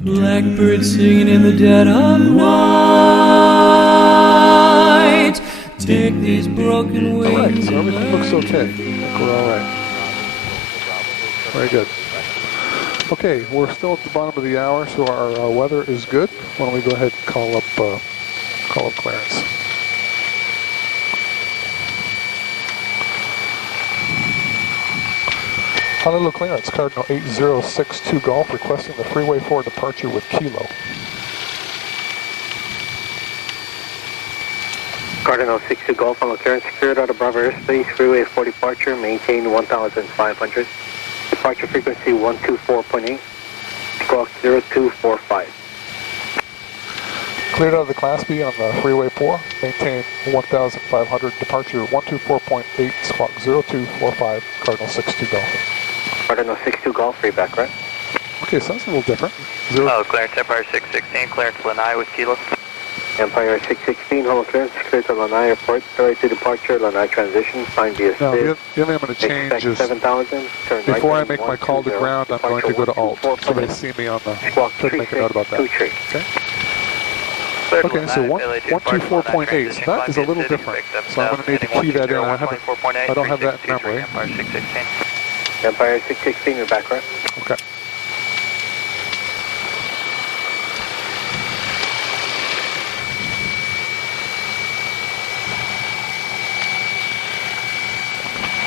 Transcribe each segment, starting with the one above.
Blackbird singing in the dead of night. Take these broken wings. Alright, so everything looks okay. I think we're alright. Very good. Okay, we're still at the bottom of the hour, so our weather is good. Why don't we go ahead and call up clearance. Honolulu clearance, Cardinal 8062 Golf, requesting the Freeway 4 departure with Kilo. Cardinal 62 Golf, on clearance secured out of Bravo airspace, Freeway 4 departure, maintain 1,500. Departure frequency 124.8, squawk 0245. Cleared out of the Class B on the Freeway 4, maintain 1,500, departure 124.8, squawk 0245, Cardinal 62 Golf. Cardinal 62 Golf, free back right. Okay, sounds a little different. Clearance Empire 616, clearance Lanai with Kilo. Empire 616, home clearance, cleared to Lanai Airport, right to departure, Lanai transition, find via Now, the only I'm going to change is, 7,000, turn before right I make my call to ground, I'm going to go to Alt, so they see me on the, so make a note about that. Okay? Okay, so 124.8, so that is a little different, so I'm going to need to key that in. I don't have that in memory. Empire 616. Empire 616, you're back right. Okay.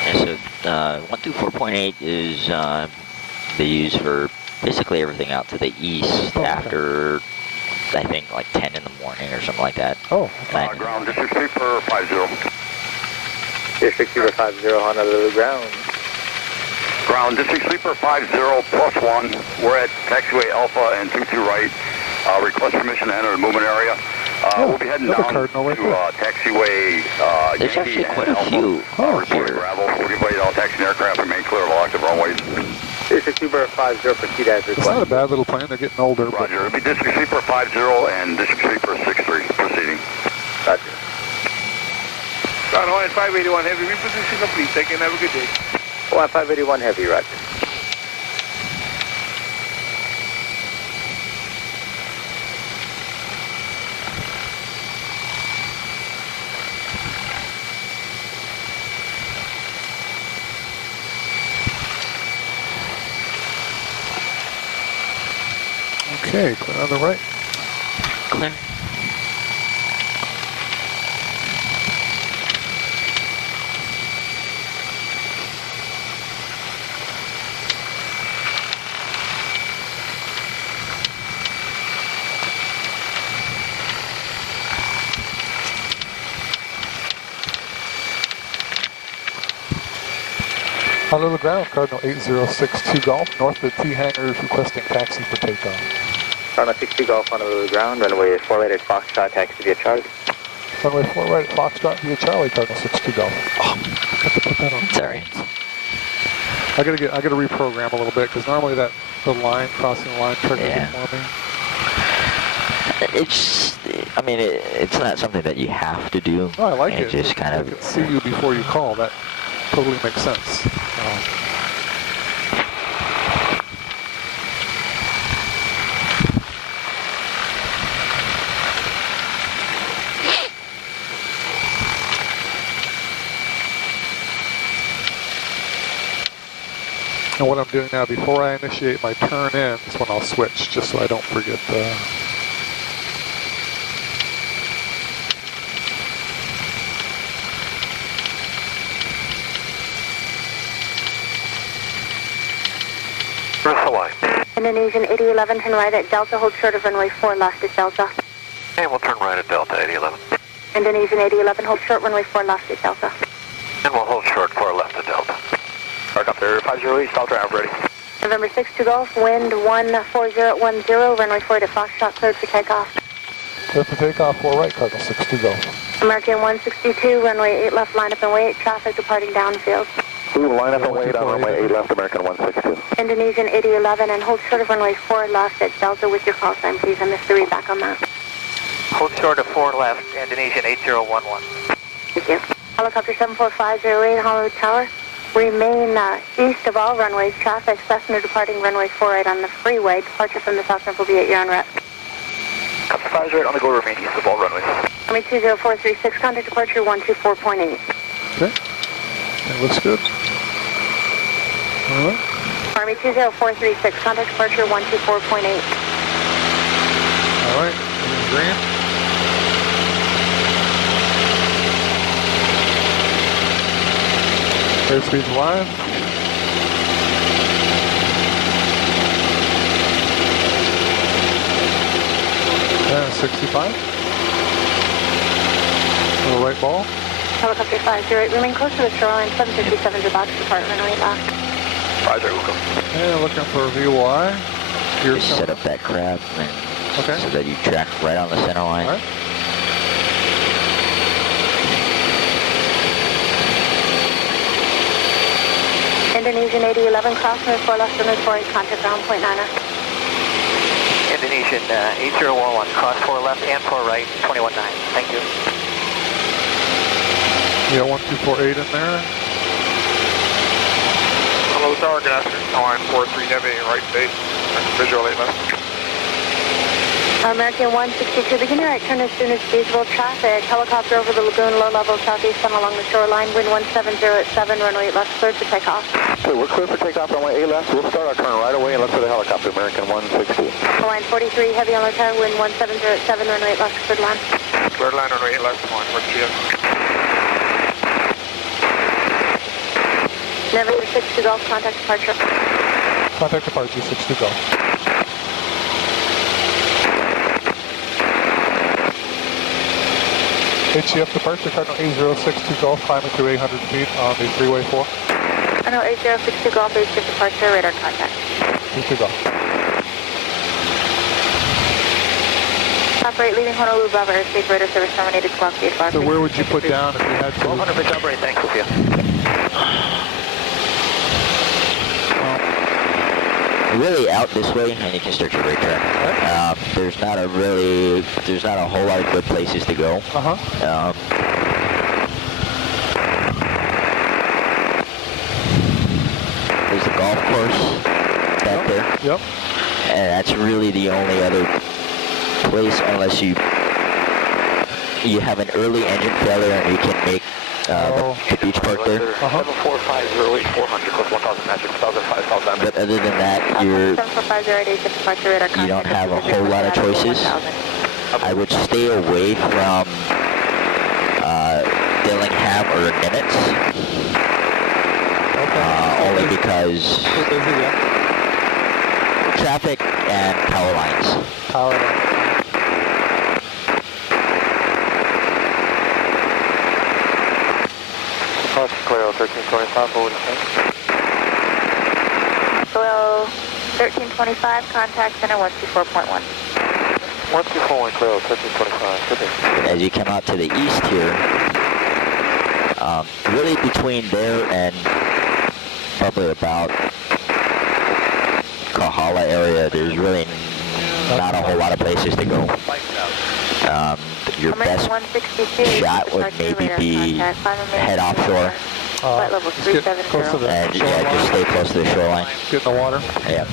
Yeah, so 124.8 is they use for basically everything out to the east after, I think, like 10 in the morning or something like that. Oh. Ground, District Sweeper 50. District Sweeper 50, Honolulu ground. Ground, District Sweeper 50 +1. We're at taxiway Alpha and 22 right. Request permission to enter the movement area. We'll be heading down to taxiway There's actually quite a few here. Gravel. We'll give way to all taxi aircraft, remain clear along the runways. District Sweeper 50 for TDAS request. It's not a bad little plane, they're getting older. Roger, it'll be District Sweeper 50 and District Sweeper 63 proceeding. Roger. Ground Hawaiian 581 Heavy, reposition complete. Thank you and have a good day. Hawaiian 581 Heavy, roger. Okay, clear on the right. Clear. Honolulu ground, Cardinal 8062 Golf, north of the T hangars, requesting taxi for takeoff. Cardinal 60 Golf, Honolulu ground, runway 4 right at Foxtrot, taxi via Charlie. Runway 4 right at Foxtrot via Charlie, Cardinal 62 Golf. Oh, I have to put that on. Sorry. I gotta reprogram a little bit, because normally the line, crossing the line triggers it for me. It's, I mean, it's not something that you have to do. Oh, I like it. Just kind of. I can see you before you call. That totally makes sense. And what I'm doing now, before I initiate my turn in, is when I'll switch, just so I don't forget the... Hawaii. Indonesian 8011, turn right at Delta, hold short of runway 4 left at Delta. And we'll turn right at Delta 8011. Indonesian 8011, hold short runway 4 left at Delta. And we'll hold short 4 left at Delta. Helicopter 50 East, Delta, ready. November 6 to Golf, wind 14010, runway 4 to Foxtrot, cleared for takeoff. Clear for takeoff, 4 right, Cardinal 62 Golf. American 162, runway 8 left, line up and wait, traffic departing downfield. We will line up and wait on runway 8 left, American 162. Indonesian 8011, and hold short of runway 4 left at Delta with your call sign, please. I missed the read back on that. Hold short of 4 left, Indonesian 8011. Thank you. Helicopter 74508, Honolulu Tower. Remain east of all runways. Traffic, Cessna departing runway 48 on the freeway. Departure from the South will be at your own risk. Copy 5 right on the go, remain east of all runways. Army 20436, contact departure 124.8. Okay. That looks good. All right. Army 20436, contact departure 124.8. All right. Green. Airspeed's live. And 65. Little right ball. Helicopter 508, remain close to the shoreline. 757 is about to depart runway left. 508, welcome. And looking for a VY. Just set up that crab and okay. So that you track right on the center line. All right. Indonesian 8011, crossing 4 left on 48, contact ground point 9er. Indonesian 8011, cross 4 left and 4 right, 21.9. Thank you. Yeah, 1248 in there. Hello, Tower, good afternoon. Line 43, navigating right base. Visual 8 left. American 162, begin your right turn as soon as feasible. Traffic, helicopter over the lagoon, low level southeast and along the shoreline, wind 170 at 7, runway 8 left, cleared for takeoff. Okay, we're clear for takeoff, runway 8 left. We'll start our turn right away and look for the helicopter, American 160. Line 43, heavy on the turn, wind 170 at 7, runway 8 left, cleared line. Cleared line, runway 8 left, line 43. November 62 Golf, contact departure. Contact departure 62 Golf. HCF departure, Cardinal 8062 Golf, climbing through 800 feet on the Freeway 4. Cardinal 8062 Golf, HCF departure, radar contact. 62 Golf. Operate leaving Honolulu, Bravo airspace, radar service terminated, squawk 85. So where would you put down if you had to? 1200 for operate, thanks, Sophia. Really out this way, and you can start your rate track. There's not a whole lot of good places to go. There's the golf course back there. Yep. And that's really the only other place, unless you have an early engine failure and you can make the beach park there. 74508 400 plus 1000 magic 1005 southbound. But other than that, you don't have a whole lot of choices. I would stay away from Dillingham or Nimitz, only because traffic and power lines. Power lines. Cleo 1325, what would you say? Cleo 1325, contact center 124.1. 124.1, Cleo 1325, good day. As you come out to the east here, really between there and probably about Kahala area, there's really not a whole lot of places to go. Your best shot would maybe be head offshore. Flight level 370. And yeah, just stay close to the shoreline. Get in the water. Yeah.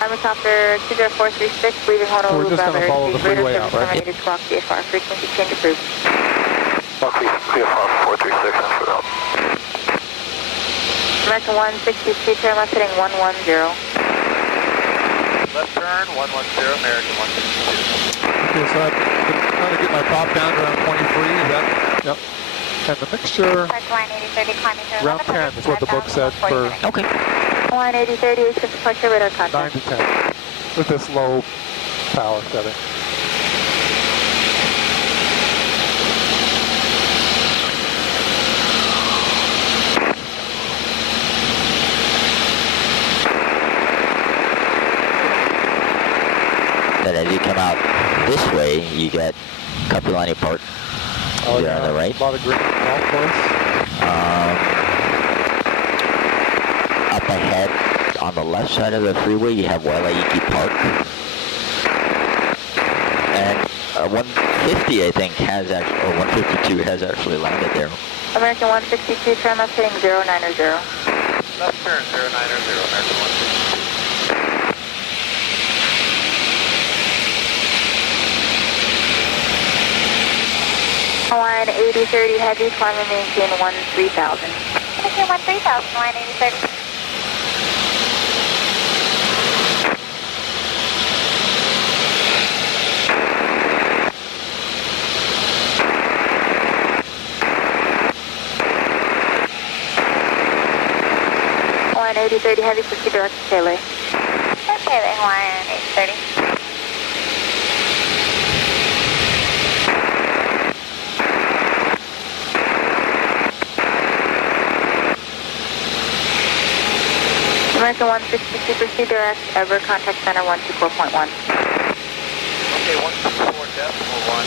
Helicopter 20436, leaving Honolulu. We're just going to follow the freeway out, right? Squawk CFR, frequency change approved. CFR 436, for that. American 162, turn left heading 110. Left turn, 110, American 162. Okay, so I'm trying to get my prop down to around 23, is that? Yep. And the mixture, around 10 is what the book said for Okay. Line 8030, HF departure, radar 9 contact. to 10 with this low power setting. Then as you come out this way, you get Kapilani Park. Oh, There on the right. A lot of green golf course. Up ahead, on the left side of the freeway, you have Wailaiki Park. 150, I think, has actually, or 152 has actually landed there. American 162, turn left heading 090. Left turn 090, American 162. Hawaiian 8030 heavy, climb and maintain 13,000. Maintain 13,000, Hawaiian 8030. Hawaiian 8030 heavy, proceed direct to Pele. Pele, Hawaiian 8030. American 162, proceed direct, Ever, contact center 124.1. Okay, 124.1,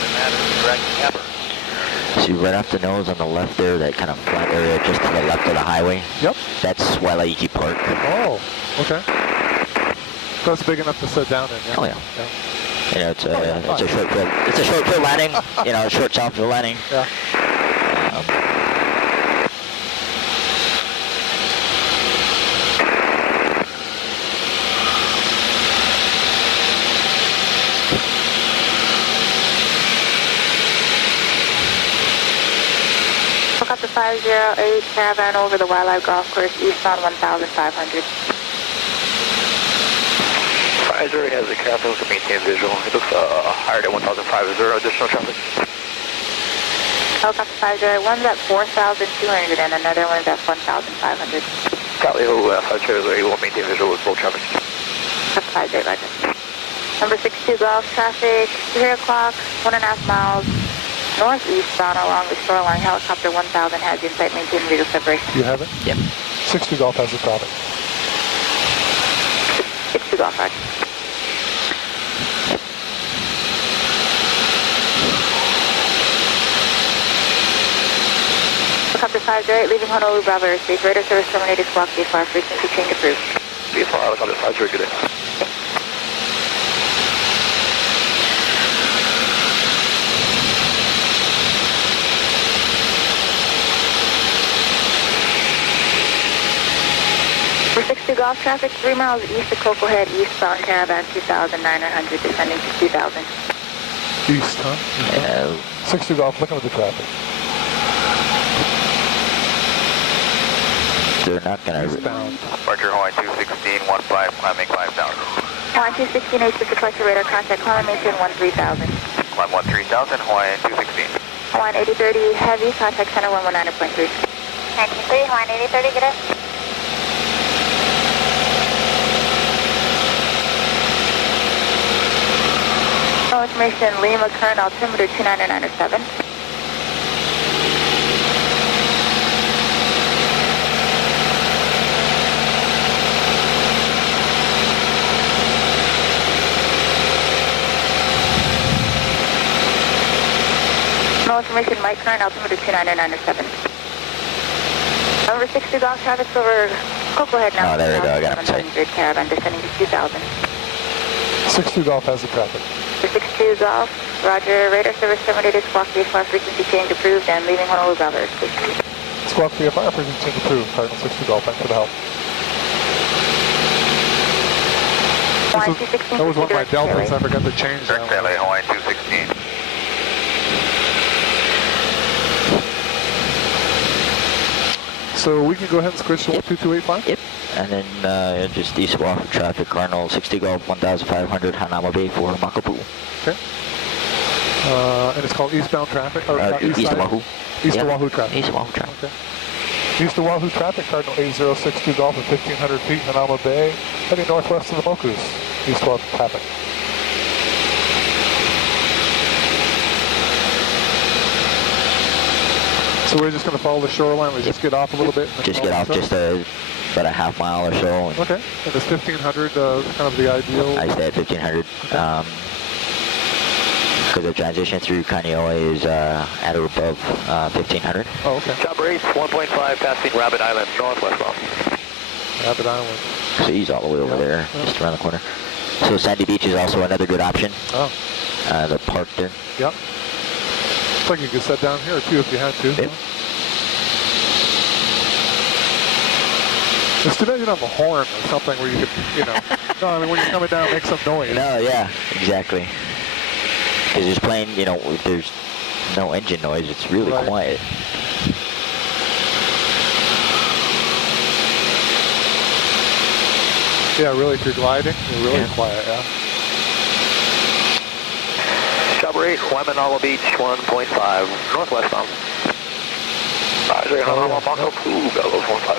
and that is direct Ever. See right off the nose on the left there, that kind of flat area just to the left of the highway? Yep. That's Wailaiki Park. Oh, okay. So it's big enough to sit down in, yeah? Oh, yeah. You know, it's a short field. It's a short field landing. You know, a short soft field landing. Yeah. Up to 508, caravan over the Wildlife Golf Course, eastbound 1,500. 508 has a caravan to maintain visual. It looks higher than 1,500, additional traffic. Helicopter 508, one's at 4,200 and another one's at 1,500. Tally Ho 508 will maintain visual with both traffic. That's 508, roger. Number 62 Golf traffic, 3 o'clock, 1.5 miles. Northeastbound along the shoreline, helicopter 1000 has in sight, maintain visual separation. You have it? Yep. 60 Golf has the traffic. 62 Golf, roger. Helicopter 508, leaving Honolulu Bravo airspace, radar service terminated, squawk VFR, frequency change approved. VFR, helicopter 508, good day. For 62 Golf traffic, 3 miles east of Cocoa Head, eastbound caravan 2,900, descending to 2,000. East, huh? Yeah. 60 Golf, looking at the traffic. They're not going to... Eastbound. Departure Hawaii 216, 15, climbing 5,000. Hawaii 216, H to request radar contact, climb and maintain 13,000. Climb 13,000, Hawaii 216. Hawaiian 8030 heavy, contact center 119.3. 19.3, Hawaiian 8030, get it? No information, Lima, current altimeter 29907. No information, Mike, current altimeter 29907. Number 60 Golf traffic over Cocoa Head now. Oh, there we go, I got him sight. Caravan descending to 2,000. 62 Golf has the traffic. For 62 Golf, roger, radar service terminated, squawk VFR frequency change approved, and leaving Honolulu Bravo airspace. Squawk VFR, frequency change approved. Cardinal 60 Golf, thanks for the help. That was one of my Deltas, I forgot to change that one. Direct Hawaii 216. So we can go ahead and switch to 12285? Yep. And then just east Oahu traffic, Cardinal 60 Golf, 1,500, Hanama Bay for Makapu. Okay. And it's called eastbound traffic? Or East Oahu. East Oahu traffic. East Oahu traffic. Okay. East Oahu traffic, Cardinal 8062 Golf at 1,500 feet, Hanama Bay, heading northwest of the Mokus. East Oahu traffic. So we're just going to follow the shoreline, we just get off a little bit? Just get off just about a half mile or so. And okay, and is 1,500 kind of the ideal? I stay at 1,500. Okay. Because the transition through Kaneohe is at or above 1,500. Oh, okay. Chopper 8, 1.5, passing Rabbit Island, northwest bound. Rabbit Island. So he's all the way over there, just around the corner. So Sandy Beach is also another good option. Oh. The parked there. Yep. Looks like you could sit down here too if you had to. Yep. It's too bad you don't have a horn or something where you could, you know. No, I mean when you're coming down, make some noise. No, yeah, exactly. Because this plane, you know, if there's no engine noise, it's really quiet. Yeah, really, if you're gliding, you're really quiet, yeah. Shrubbery, Waimanalo Beach, 1.5, northwest bound. Roger, Mako Poo, Bellows 15.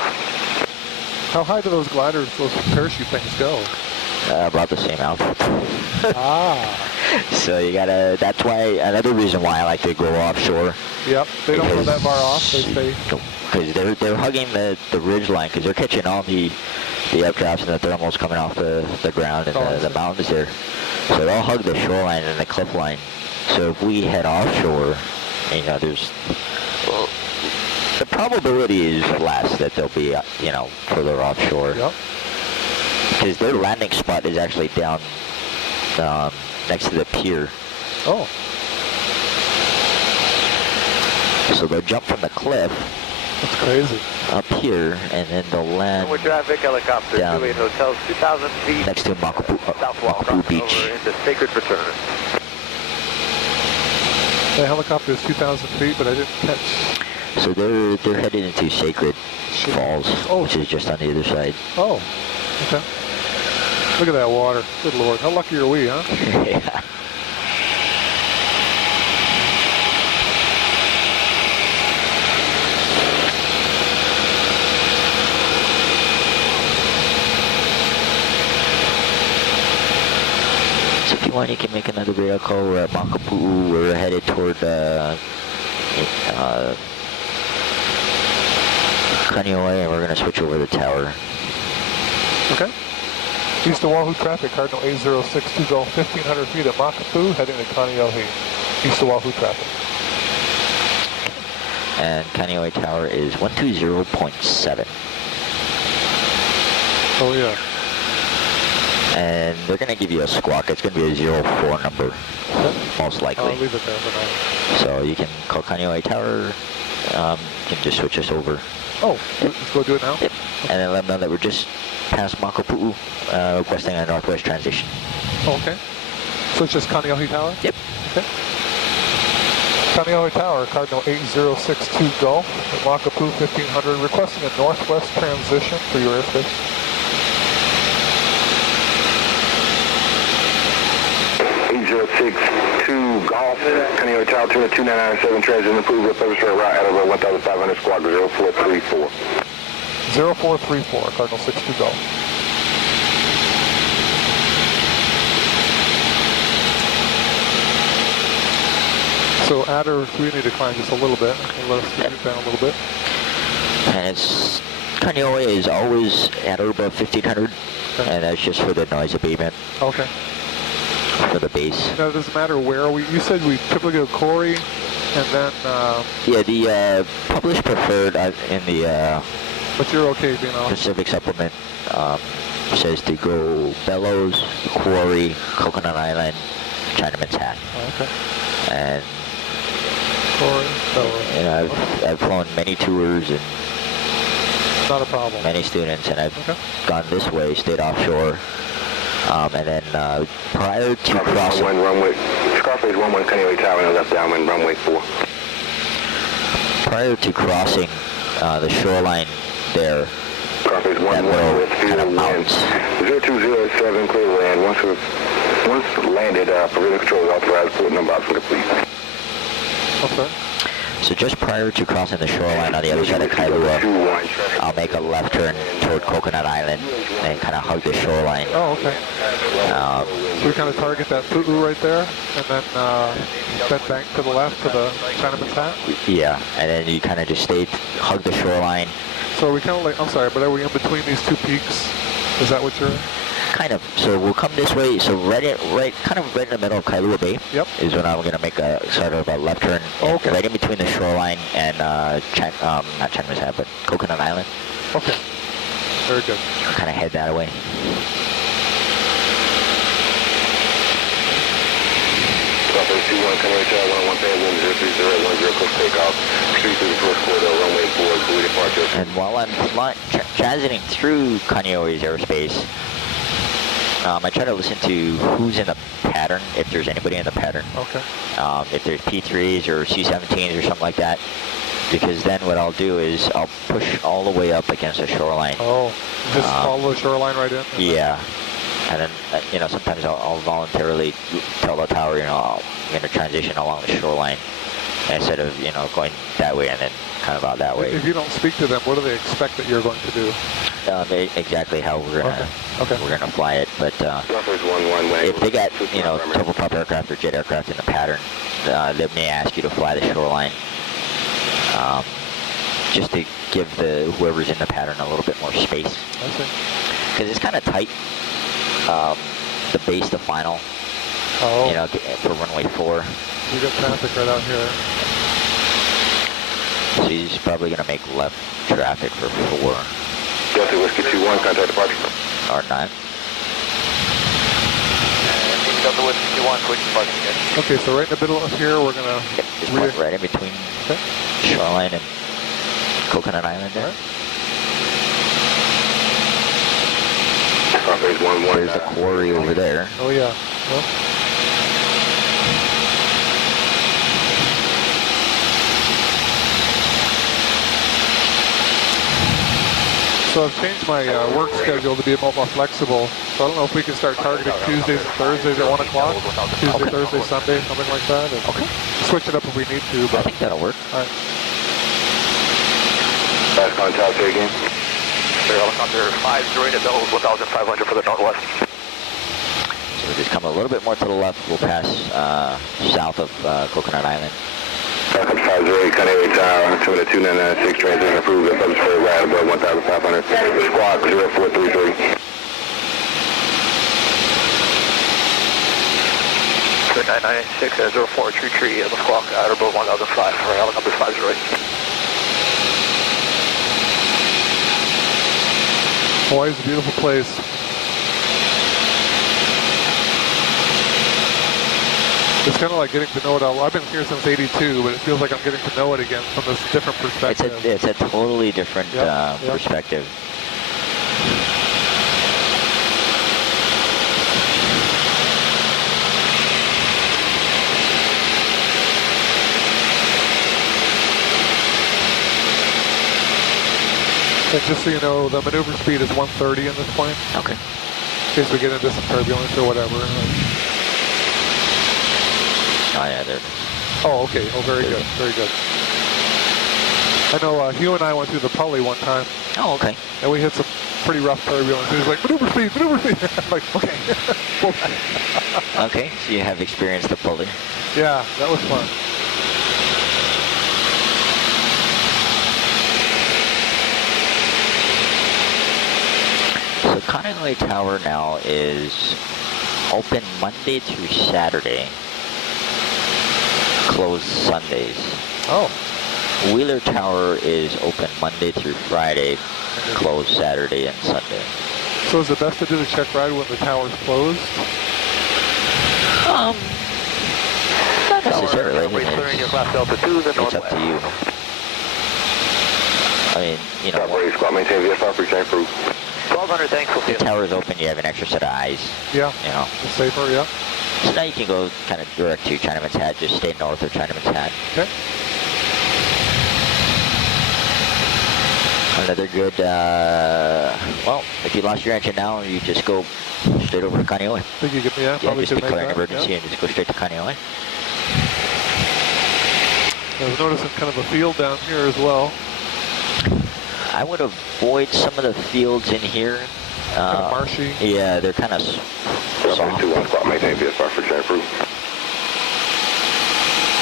How high do those gliders, those parachute things go? About the same altitude. Ah. So you gotta, that's why, another reason why I like to go offshore. Yep, they don't go that far off, they stay. Because they're hugging the ridge line, because they're catching all the updrafts and the thermals coming off the ground and the mountains there. So they'll hug the shoreline and the cliff line. So if we head offshore, you know, there's, well, the probability is less that they'll be, you know, further offshore. Yep. Because their landing spot is actually down next to the pier. Oh. So they'll jump from the cliff. That's crazy. Up here, and then they'll land With traffic, helicopter, down 28 hotels, 2,000 feet. next to Makapu Beach. Over into Sacred Return. The helicopter is 2,000 feet, but I didn't catch. So they're headed into Sacred Falls, which is just on the other side. Oh, okay. Look at that water. Good Lord. How lucky are we, huh? Yeah. So if you want, you can make another video call. We're at Makapu'u. We're headed toward Kaneohe, and we're going to switch over the tower. Okay. East of Wahoo traffic, Cardinal 8062 Golf, 1,500 feet at Makapu, heading to Kaneohe. East of Wahoo traffic. And Kaneohe Tower is 120.7. Oh, yeah. And they're going to give you a squawk. It's going to be a 04 number, most likely. I'll leave it there for now. So you can call Kaneohe Tower. You can just switch us over. Oh, let's go do it now? Yep. And then let them know that we're just past Makapu'u, requesting a northwest transition. Oh, okay. So it's just Kaneohe Tower? Yep. Okay. Kaneohe Tower, Cardinal 8062 Golf, at Makapu 1500, requesting a northwest transition for your airspace. 8062 Golf, Kaneohe Tower, 2997, transition approved, service route at over 1,500, squawk 0434. 0434, Cardinal 62 Golf. So Adder, we need to climb just a little bit. Let us get it down a little bit. And it's, Kaneohe is always at or above 1,500, and that's just for the noise abatement. Okay. For the base. Now, does it matter where we, you said we typically go Corey, and then... yeah, the published preferred in the but you're okay being off? Pacific Supplement says to go Bellows, Quarry, Coconut Island, Chinaman's Hat. Oh, okay. And Corey, Bellows. you know, I've flown many tours and not a problem. Many students, and I've gone this way, stayed offshore, and then prior to crossing... runway, Scarface 11, Kaneohe Tower, and left downwind, runway 4. Prior to crossing the shoreline there, Scarface 11 with kind of mountains. 0207, clear land. Once landed, provisional control is authorized, port number option complete. Okay. So just prior to crossing the shoreline on the other side of Kailua, I'll make a left turn toward Coconut Island and kind of hug the shoreline. Oh, okay. So we kind of target that Pu'u right there, and then bend bank to the left to the Chinaman's Hat? Yeah, and then you kind of just hug the shoreline. So are we kind of like, I'm sorry, but are we in between these two peaks? Is that what you're... Kind of. So we'll come this way. So right in the middle of Kailua Bay is when I'm going to make a sort of a left turn. Okay. Right in between the shoreline and not Chinaman's Hat, but Coconut Island. Okay. Very good. Kind of head that way. Southwest 21, Conway Tower, 115, wind 03010, close takeoff, street through the first quarter, runway 4, buoy departure. And while I'm transiting through Kaneohe's airspace, I try to listen to who's in the pattern, if there's anybody in the pattern. Okay. If there's P3s or C-17s or something like that, because then what I'll do is I'll push all the way up against the shoreline. Oh, just follow the shoreline right in? Yeah. And then, you know, sometimes I'll voluntarily tell the tower, you know, I'm going to transition along the shoreline instead of, you know, going that way and then kind of out that way. If you don't speak to them, what do they expect that you're going to do? Exactly how we're gonna we're gonna fly it, but if they got, you know, turboprop aircraft or jet aircraft in the pattern, they may ask you to fly the shoreline, just to give whoever's in the pattern a little bit more space. I see. Because it's kind of tight, the base to final. Oh. You know, for runway 4. You got traffic right out here. So he's probably gonna make left traffic for 4. Delta Whiskey 21, contact departure. Or 9. Delta Whiskey 21, quick departure. Okay, so right in the middle of here, we're gonna... Just right in between Shoreline and Coconut Island there. There's the quarry over there. Oh yeah. Well. So I've changed my work schedule to be a little more flexible. So I don't know if we can start targeting Tuesdays and Thursdays at 1 o'clock. Tuesday, Thursday, Sunday, something like that. And okay. Switch it up if we need to. But I think that'll work. All right. Last contact here again. Helicopter 50 to Bell 1,500 for the northwest. So we'll just come a little bit more to the left. We'll pass south of Coconut Island. Falcon 50, Conway Tower, 22996, transition approved, at for right above 1,500, squawk 0433. 996 at 0433 at the squawk at above 1,005 for helicopter 50. Hawaii's a beautiful place. It's kind of like getting to know it all. I've been here since '82, but it feels like I'm getting to know it again from this different perspective. It's a totally different perspective. And just so you know, the maneuver speed is 130 in this plane. Okay. In case we get into some turbulence or whatever. Oh yeah, there. Oh, okay. Oh, very good. Very good. I know Hugh and I went through the Pully one time. Oh, okay. And we hit some pretty rough turbulence. He was like, maneuver speed, maneuver speed. I'm like, okay. Okay, so you have experienced the Pully. Yeah, that was fun. So Kaneohe Tower now is open Monday through Saturday, closed Sundays. Oh. Wheeler Tower is open Monday through Friday, closed Saturday and Sunday. So is it best to do the check ride when the tower's closed? Not necessarily. It's up to you. I mean, you know, maintain VFR for check proof. 1,200, thanks. the tower's open, you have an extra set of eyes. Yeah. You know. It's safer, yeah. So now you can go kind of direct to Chinaman's Hat, just stay north of Chinaman's Hat. Okay. Another good, well, if you lost your engine now, you just go straight over to Kaneohe. I think you could, Yeah, probably just could make declare an that, emergency and just go straight to Kaneohe. I was noticing kind of a field down here as well. I would avoid some of the fields in here. Kind of marshy. Yeah, they're kind of soft. 21 squawk, maintain VFR for check proof.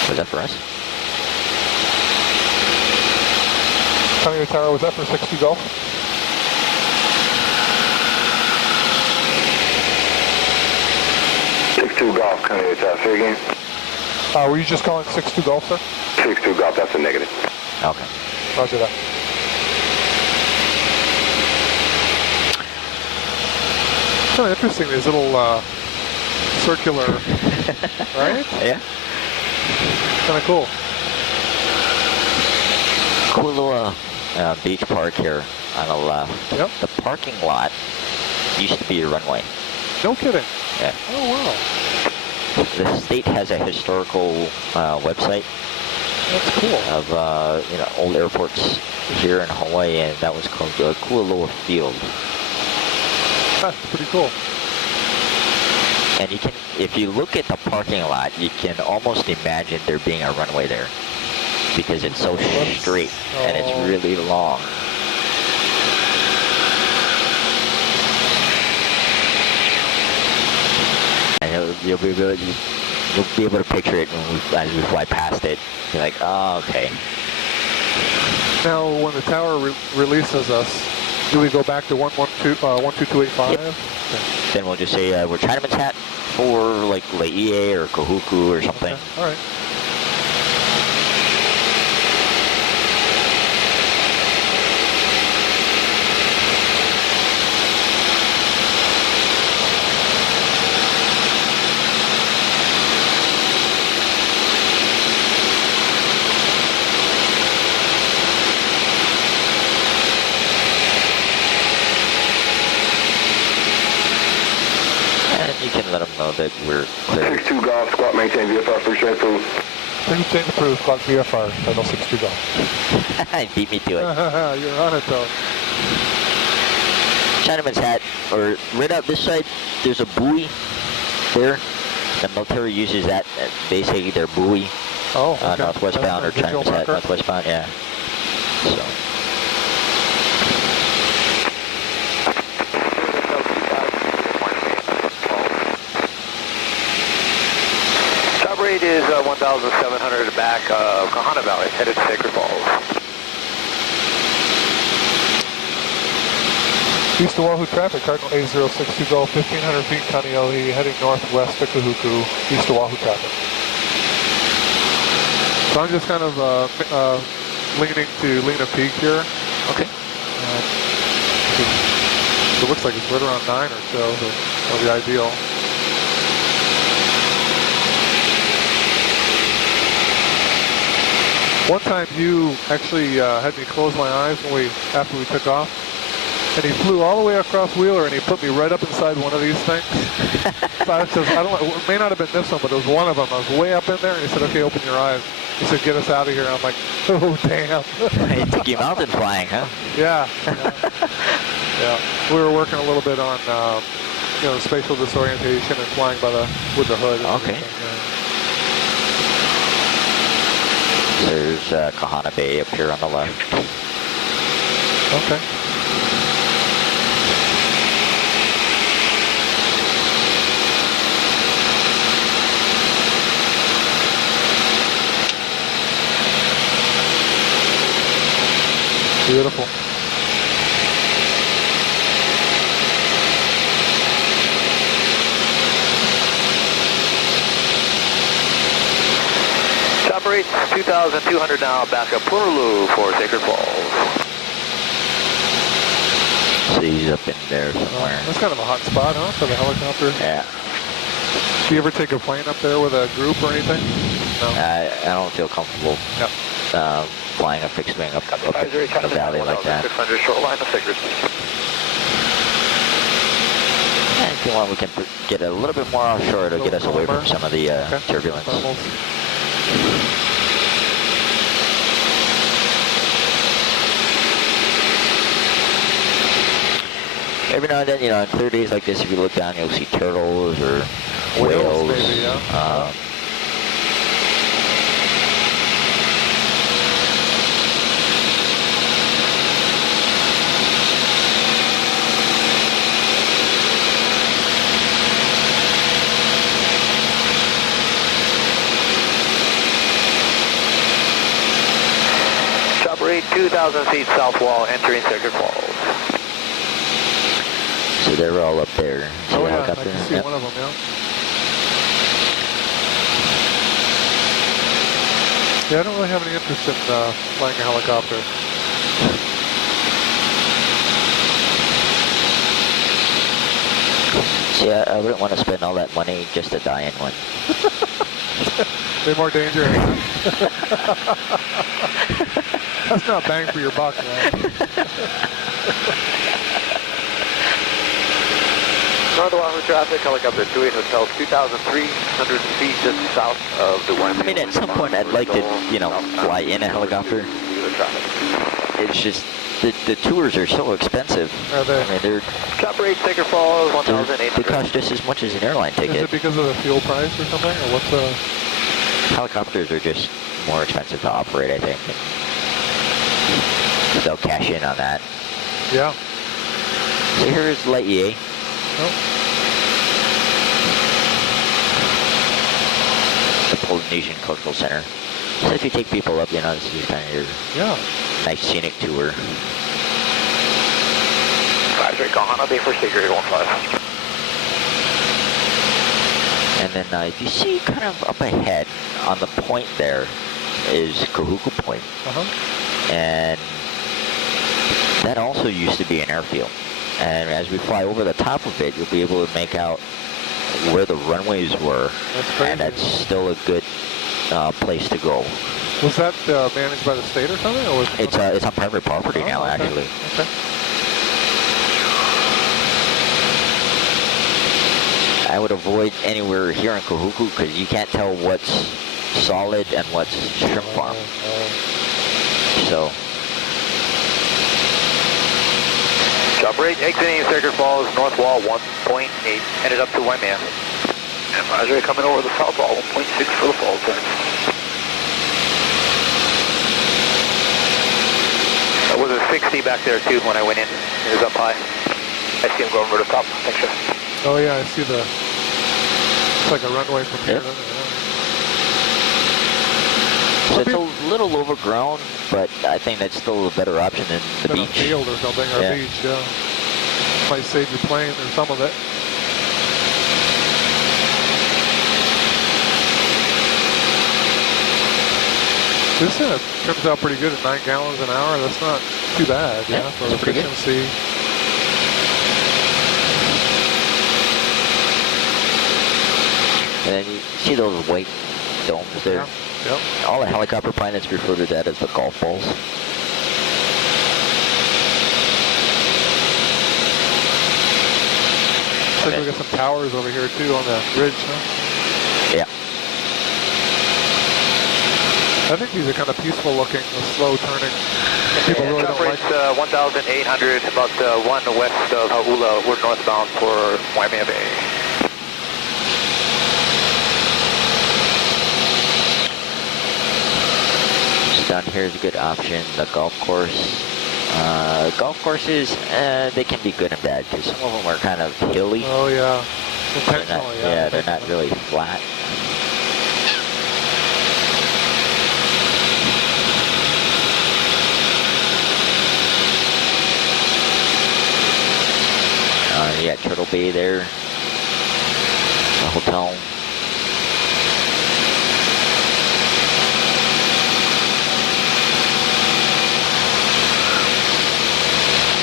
Was that for us? Kaneohe Tower, was that for 60 Gulf? Golf, Kaneohe Tower, say again? Were you just calling 6-2 Golf, sir? 6-2 Golf, that's a negative. Okay. Roger that. Kind of interesting, these little circular Right? Yeah. Kind of cool. Cool little beach park here on the left. Yep. The parking lot used to be a runway. No kidding. Yeah. Oh, wow. The state has a historical website. That's cool. Of old airports here in Hawaii, and that was called Kualoa Field. That's pretty cool. And you can, if you look at the parking lot, you can almost imagine there being a runway there, because it's so straight and it's really long. And you'll be able to picture it as we fly past it. You're like, oh, okay. Now, when the tower releases us, do we go back to 12285? Yep. Okay. Then we'll just say we're Chinaman's Hat for like Laie or Kahuku or something. Okay. All right. You can let them know that we're clear. 62 Golf, squawk maintain VFR, appreciate approved. Maintain approved, clock VFR, Final 62 Golf. Beat me to it. You're on it though. Chinaman's Hat, or right out this side, there's a buoy there. The military uses that, basically their buoy. Oh, okay. Northwestbound or Chinaman's Hat, northwestbound, yeah. So. Rate is 1,700 back of Kahana Valley, headed to Sacred Falls. East Oahu traffic, Cardinal 8062 Golf, 1,500 feet, Kaneohe, heading northwest to Kahuku, East Oahu traffic. So I'm just kind of leaning to Lena Peak here. Okay. It looks like it's right around 9 or so, so that'll be ideal. One time you actually had me close my eyes after we took off, and he flew all the way across Wheeler, and he put me right up inside one of these things. So I don't know, it may not have been this one, but it was one of them. I was way up in there, and he said, okay, open your eyes. He said, get us out of here. And I'm like, oh, damn. It took you mountain flying, huh? Yeah. Yeah. We were working a little bit on, spatial disorientation and flying with the hood. Okay. There's Kahana Bay up here on the left. Okay. Beautiful. Operates 2,200 now, back up Purulu for Sacred Falls. So he's up in there somewhere. That's kind of a hot spot, huh, for the helicopter? Yeah. Do you ever take a plane up there with a group or anything? No. I don't feel comfortable flying a fixed wing up a valley like that. 600 shoreline of Sacred. And if you want, we can get a little bit more offshore to get us away from some of the turbulence. Every now and then, on clear days like this, if you look down, you'll see turtles or whales. Maybe, yeah. Operate 2,000 feet south wall, entering Sacred Falls. So they're all up there. See Oh, the yeah, I helicopter? can see one of them, yeah. Yeah, I don't really have any interest in flying a helicopter. See, I wouldn't want to spend all that money just to die in one. Way more dangerous. That's not bang for your buck, man. North Oahu traffic, helicopter 28 Hotel, 2,300 feet just south of the one. I mean, at some point I'd like to, you know, fly in a helicopter. It's just, the tours are so expensive. Are they? I mean, they're... Chopper 8, Sacred Falls, 1,800. They cost just as much as an airline ticket. Is it because of the fuel price or something, or what's the... Helicopters are just more expensive to operate, I think. They'll cash in on that. Yeah. So here's Light EA. Oh. The Polynesian Cultural Center. So if you take people up, you know, this is kind of your nice scenic tour. 53 Kahana, Bay for Security 15. And then if you see kind of up ahead on the point there is Kahuku Point. And that also used to be an airfield. And as we fly over the top of it, you'll be able to make out where the runways were. That's crazy. And that's still a good place to go. Was that managed by the state or something? Or was it it's on private property now, okay. actually. Okay. I would avoid anywhere here in Kahuku because you can't tell what's solid and what's shrimp farm. So. Chopper 8, exiting Sacred Falls, north wall 1.8, headed up to Waimea. Advisory coming over the south wall, 1.6 for the fall turn. That was a 60 back there too when I went in. It was up high. I see him going over the top. Thanks, sir. Oh yeah, I see it's like a runway from here. Yep. So it's a little overgrown, but I think that's still a better option than the beach. A field or something, or a beach, yeah. Might save your plane or some of it. This turns out pretty good at 9 gallons an hour. That's not too bad, yeah, for efficiency. And then you see those white domes there? Yeah. Yep. All the helicopter pilots refer to that as the golf balls. Looks like we got some towers over here too on the ridge, huh? Yeah. I think these are kind of peaceful looking, slow turning. People really don't like 1,800, about 1 west of Hauula. We're northbound for Waimea Bay. Down here is a good option. The golf course. Golf courses, they can be good and bad because some of them are kind of hilly. Oh yeah, intentionally. Yeah, they're not really flat. You got Turtle Bay there. The hotel.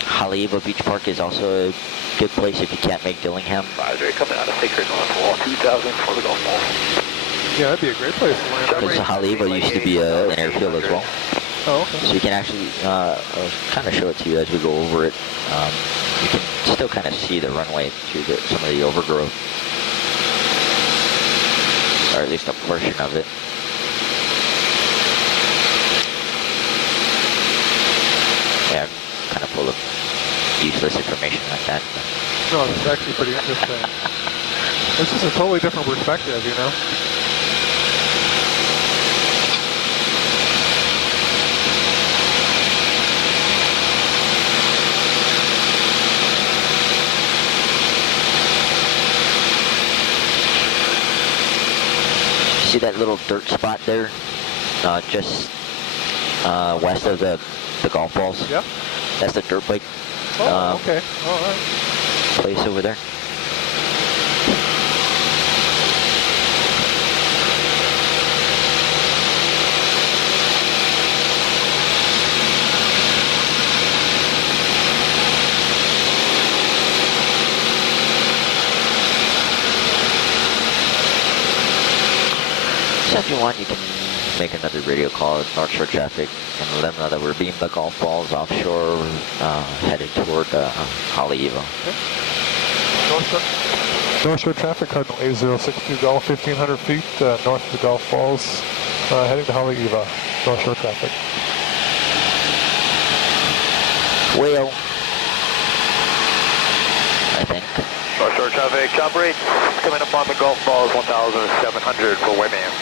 Haleiwa Beach Park is also a good place if you can't make Dillingham. Advisory coming out of Sacred North Wall, 2,000 for the golf ball. Yeah, that'd be a great place to land. Because Haleiwa used to be an airfield as well. Oh, okay. So you can actually, I'll kind of show it to you as we go over it. You can still kind of see the runway through some of the overgrowth. Or at least a portion of it. Yeah, kind of full of useless information like that. No, it's actually pretty interesting. It's just a totally different perspective, you know? See that little dirt spot there? Just west of the golf balls? Yep. That's the dirt bike. Oh, okay. All right. Place over there. So if you want, you can make another radio call, North Shore traffic, and let them know that we're being the golf balls offshore, headed toward Haleiwa. Okay. North Shore traffic, Cardinal 8062 Golf, 1,500 feet north of the golf balls, heading to Haleiwa. North Shore traffic. Whale, I think. North Shore traffic, chop rate coming up on the golf balls, 1,700 for Wayman.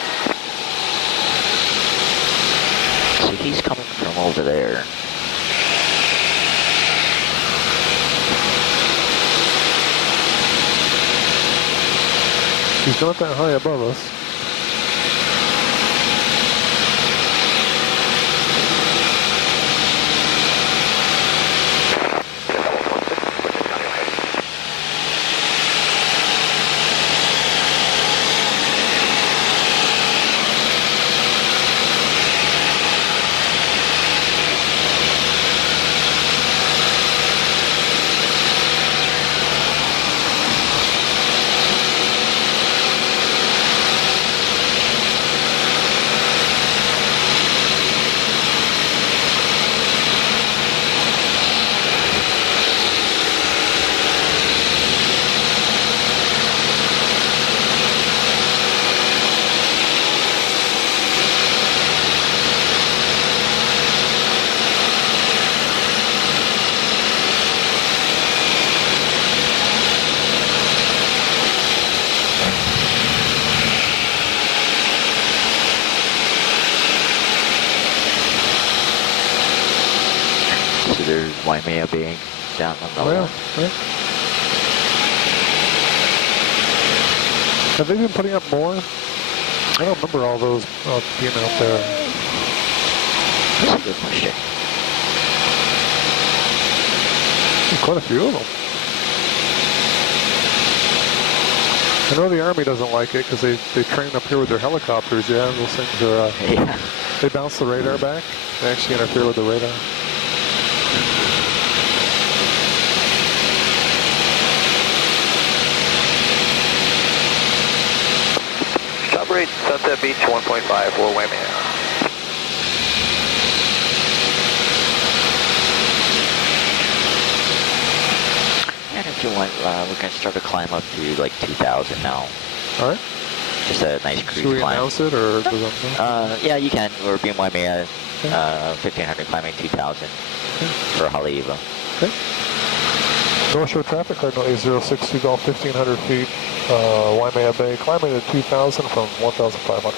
So he's coming from over there. He's not that high above us. There's Waimea being down on the Well, left. yeah. Have they been putting up more? I don't remember all those being out there. That's a good question. Quite a few of them. I know the Army doesn't like it because they train up here with their helicopters. Yeah, those things are. Yeah. They bounce the radar back. They actually interfere with the radar. Chop rate, Sunset Beach, 1.5 for Wayman. And if you want, we can start to climb up to like 2,000 now. All right. Just a nice cruise Should we climb. announce it or does that Yeah, you can. We're being Waimea, 1,500 climbing 2,000 for Haleiwa. Okay. North Shore traffic, Cardinal 8062 Golf, 1,500 feet, Waimea Bay, climbing to 2,000 from 1,500.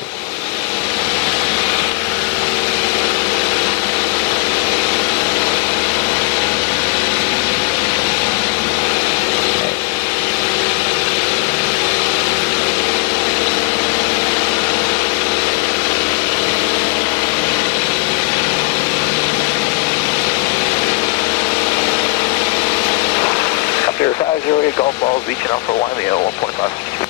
Up here, 508 golf balls, reaching out for Waimea, 1.5.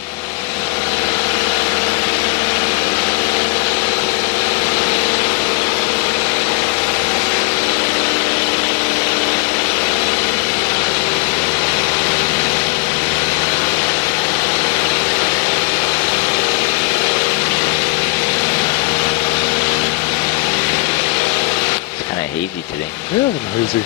It's kind of hazy today. Yeah, it's hazy.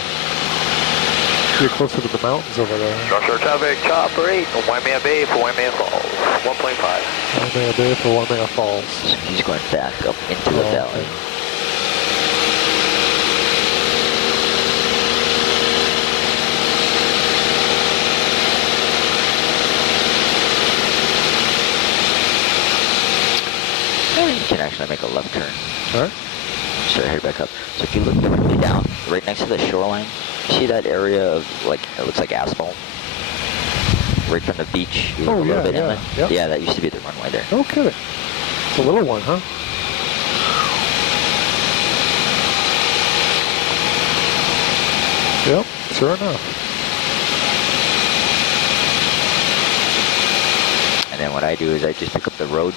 Get closer to the mountains over there. North Shore traffic, chop rate, Waimea Bay for Waimea Falls, 1.5. Waimea Bay for Waimea Falls. So he's going back up into the valley. Okay. You can actually make a left turn. All right. Start head back up. So if you look directly down, right next to the shoreline, see that area of like, it looks like asphalt? Right from the beach, you look a little bit inland. Yep. Yeah, that used to be the runway there. No kidding. It's a little one, huh? Yep, sure enough. And then what I do is I just pick up the road,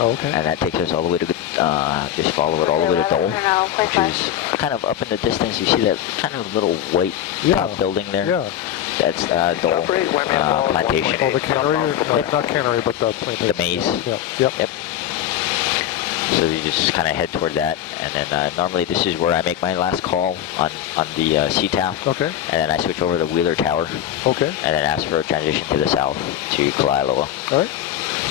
Oh, okay. and that takes us all the way to, just follow it all the way to Dole, which is kind of up in the distance. You see that kind of little white top building there? Yeah. That's Dole plantation. Oh, the cannery? Not cannery, but the plantation. The maze. Yeah. Yep. Yep. So you just kind of head toward that, and then normally this is where I make my last call on the CTAF. Okay. And then I switch over to Wheeler Tower. Okay. And then ask for a transition to the south to Kalaeloa. All right.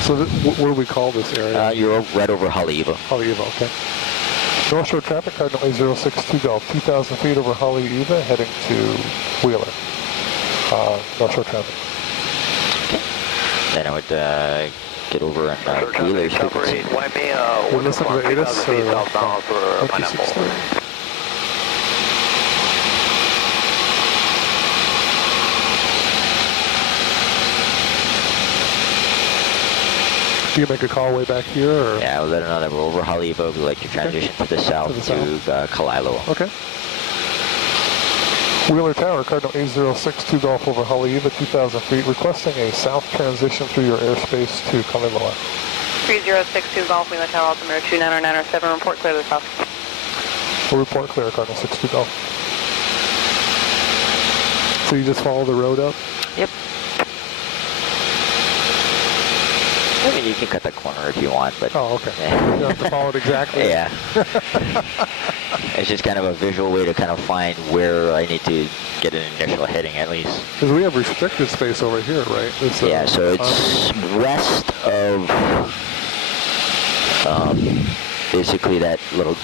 So what do we call this area? You're right over Haleiwa. Haleiwa, okay. North Shore traffic, Cardinal A062 Golf, 2,000 feet over Haleiwa, heading to Wheeler. North Shore traffic. Okay. Then I would get over and Wheeler's frequency. We'll listen to the ATIS or 263. Do you make a call way back here? Or? Yeah, we'll let them know that we're over Haleiwa. We'd like to transition to the south to Kalaeloa. Okay. Wheeler Tower, Cardinal A062 Golf over Haleiwa, 2,000 feet, requesting a south transition through your airspace to Kalaeloa. 3062 Golf, Wheeler Tower, altimeter 29907, report clear to the south. We'll report clear, Cardinal 62 Golf. So you just follow the road up? Yep. I mean, you can cut that corner if you want, but... Oh, okay. Yeah. You don't have to follow it exactly. Yeah. It's just kind of a visual way to kind of find where I need to get an initial heading, at least. Because we have restricted space over here, right? It's yeah, so it's west of basically that little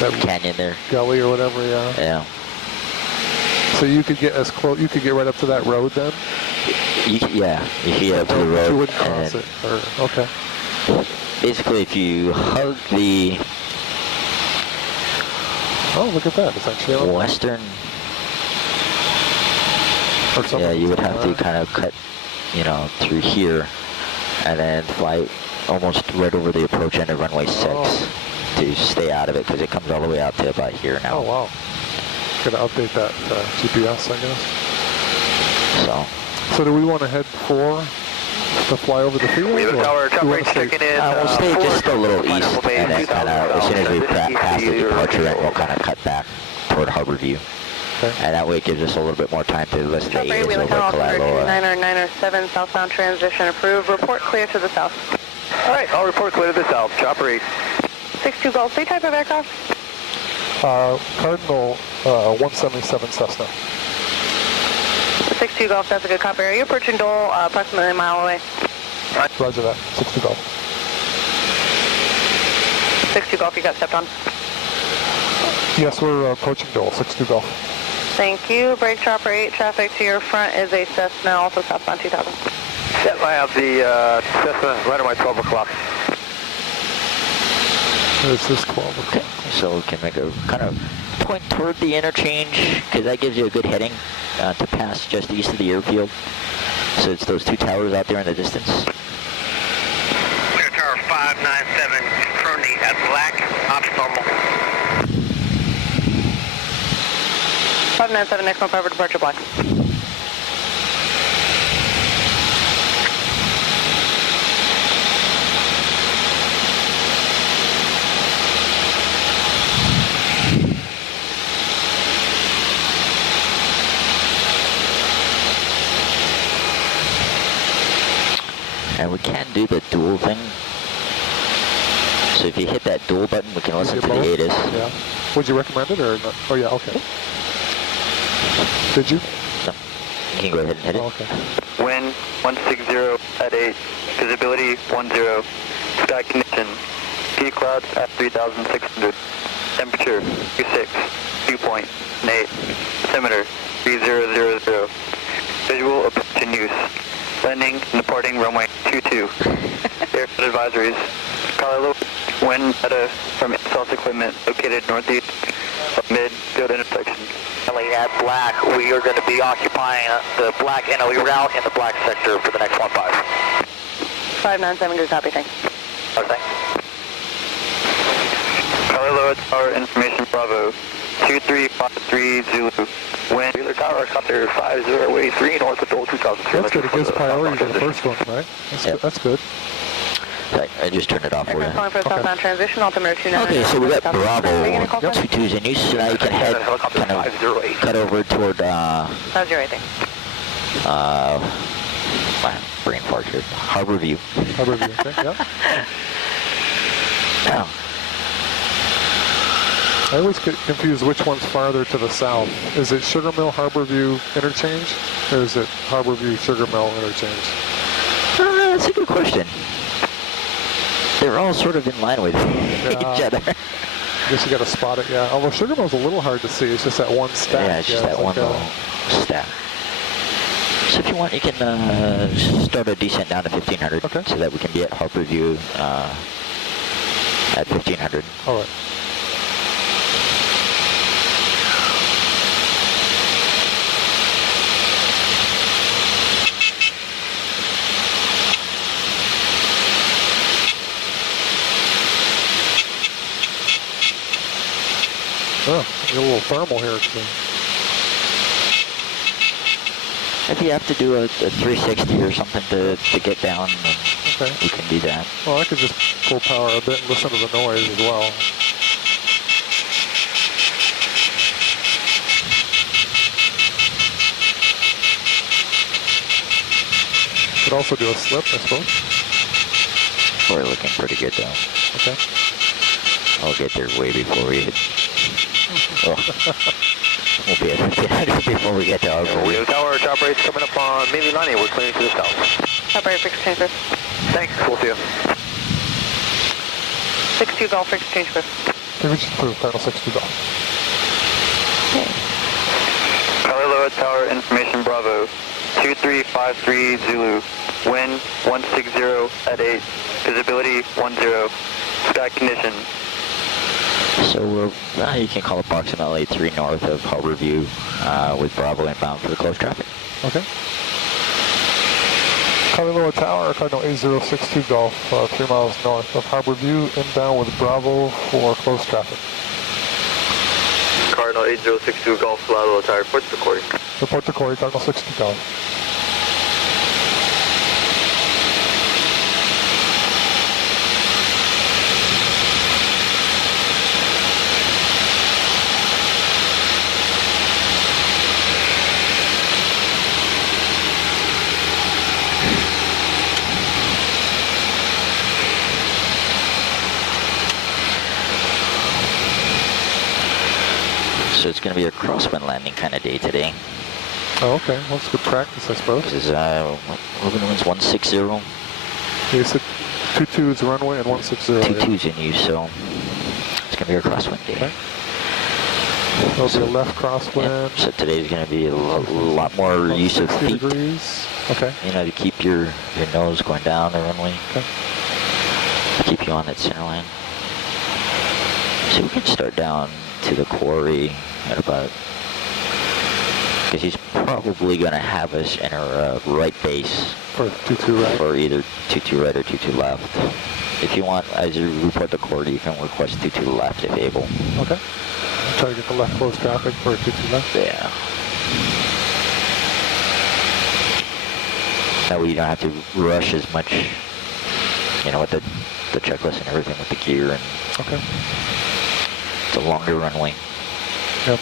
that canyon there. Gully or whatever, yeah. Yeah. So you could get as close, you could get right up to that road then? You can get up to the road. You wouldn't cross it, or, okay. Basically, if you hug the... Oh, look at that. It's actually western... Or yeah, you would have to kind of cut, through here, and then fly almost right over the approach end of runway 6 to stay out of it, because it comes all the way out to about here now. Oh, wow. Gotta update that GPS, I guess. So do we want to head to fly over the field? Wheeler Tower, traffic checking in. We'll stay just a little east, and then kind of, as soon as we pass the departure end, we'll kind of cut back toward Harborview. Okay. And that way it gives us a little bit more time to listen to ATIS over Kalaeloa. 907, southbound transition approved. Report clear to the south. All right, I'll report clear to the south. Chopper 8. 62 Golf, same type of aircraft? Cardinal 177 Cessna. 62 Golf, that's a good copy. Are you approaching Dole, approximately a mile away? Roger that, 62 Golf. 62 Golf, you got stepped on? Yes, we're approaching Dole, 62 Golf. Thank you. Brake Chopper 8, traffic to your front is a Cessna, also southbound 2000. Yep, I have the Cessna right at my 12 o'clock. This is 12 o'clock. Okay, so we can make a kind of point toward the interchange, because that gives you a good heading to pass just east of the airfield. So it's those two towers out there in the distance. Clear Tower 597, currently at black, ops normal. 597, next one, cover departure black. And we can do the dual thing. So if you hit that dual button, we can listen to the ATIS. Yeah. Would you recommend it or not? Oh, yeah, okay. Did you? No. You can go ahead and hit it. Oh, okay. Wind 160 at 8, visibility 10, sky condition, sea clouds at 3,600, temperature 36, dew point 8, altimeter 3000, visual approach in use, landing and departing runway 22, airfield advisories, Kalaeloa, wind from South equipment located northeast of mid-field intersection. At black, we are going to be occupying the black NOE route in the black sector for the next 15. 597, good copy, thanks. Okay. Kalaeloa Tower Information Bravo, 2353 Zulu. Wind Wheeler Tower, Copter 5083 north of Dole 2000. That's good. It gives priority to the first one, right? That's good. I just turned it off for you. Calling for southbound transition, altimeter 29. Okay, so we got Bravo 22's in use, so now you can head kind of cut over toward, 508, thanks. my brain fart here, Harborview. Harborview, okay, yeah. No. I always get confused which one's farther to the south. Is it Sugar Mill Harborview interchange, or is it Harborview Sugar Mill interchange? That's a good question. They're all sort of in line with each other. I guess you got to spot it, yeah. Although Sugar Mill's a little hard to see. It's just that one stack. Yeah, it's just that one little stack. So if you want, you can start a descent down to 1500, okay, so that we can be at Harborview at 1500. All right. Oh, a little thermal here too. If you have to do a 360 or something to get down, then okay, you can do that. Well, I could just pull power a bit and listen to the noise as well. Could also do a slip, I suppose. We're looking pretty good though. Okay. I'll get there way before we hit. Oh. We'll be at 1500 before we get to our Leo Tower, top race coming up on Mimi 90. We're clearing to the south. Top right for exchange with. Thanks, we'll see you. 62 Golf for exchange with. Okay, we just approved Cardinal 62 Golf. Charlie Loa Tower, information Bravo, 2353 Zulu, wind 160 at 8, visibility 10, sky condition. So we're, you can call approximately 3 north of Harborview with Bravo inbound for the close traffic. Okay. Cardinal Tower, Cardinal 8062 Golf, 3 miles north of Harborview, inbound with Bravo for close traffic. Cardinal 8062 Golf, Lalo Tower, report to Corey. Report to Corey, Cardinal 62 Golf. So it's going to be a crosswind landing kind of day today. Oh, okay. Well, that's good practice, I suppose. This is moving winds 160. You said 22 is the runway and 160. 22's in use, so it's going to be a crosswind day. Okay. There'll be a left crosswind. Yeah, so today's going to be a lot more use of feet. Degrees. Okay. You know, to keep your nose going down the runway. Okay. To keep you on that center line. So we can start down to the quarry at about, because he's probably going to have us in our right base for 22 right, for either 22 right or 22 left. If you want, as you report the quarry, you can request 22 left if able. Okay. I'll try to get the left close traffic for 22 left. Yeah. That way you don't have to rush as much, you know, with the checklist and everything with the gear and. Okay. It's a longer runway. Yep.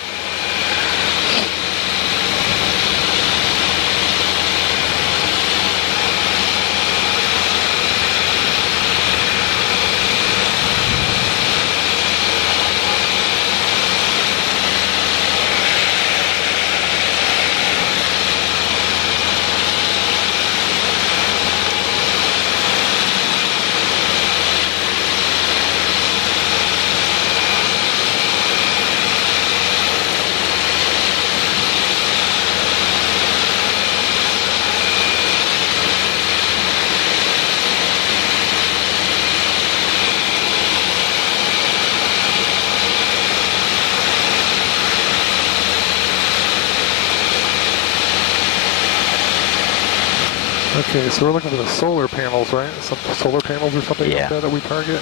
Okay, so we're looking for the solar panels, right? Some solar panels or something like that we target.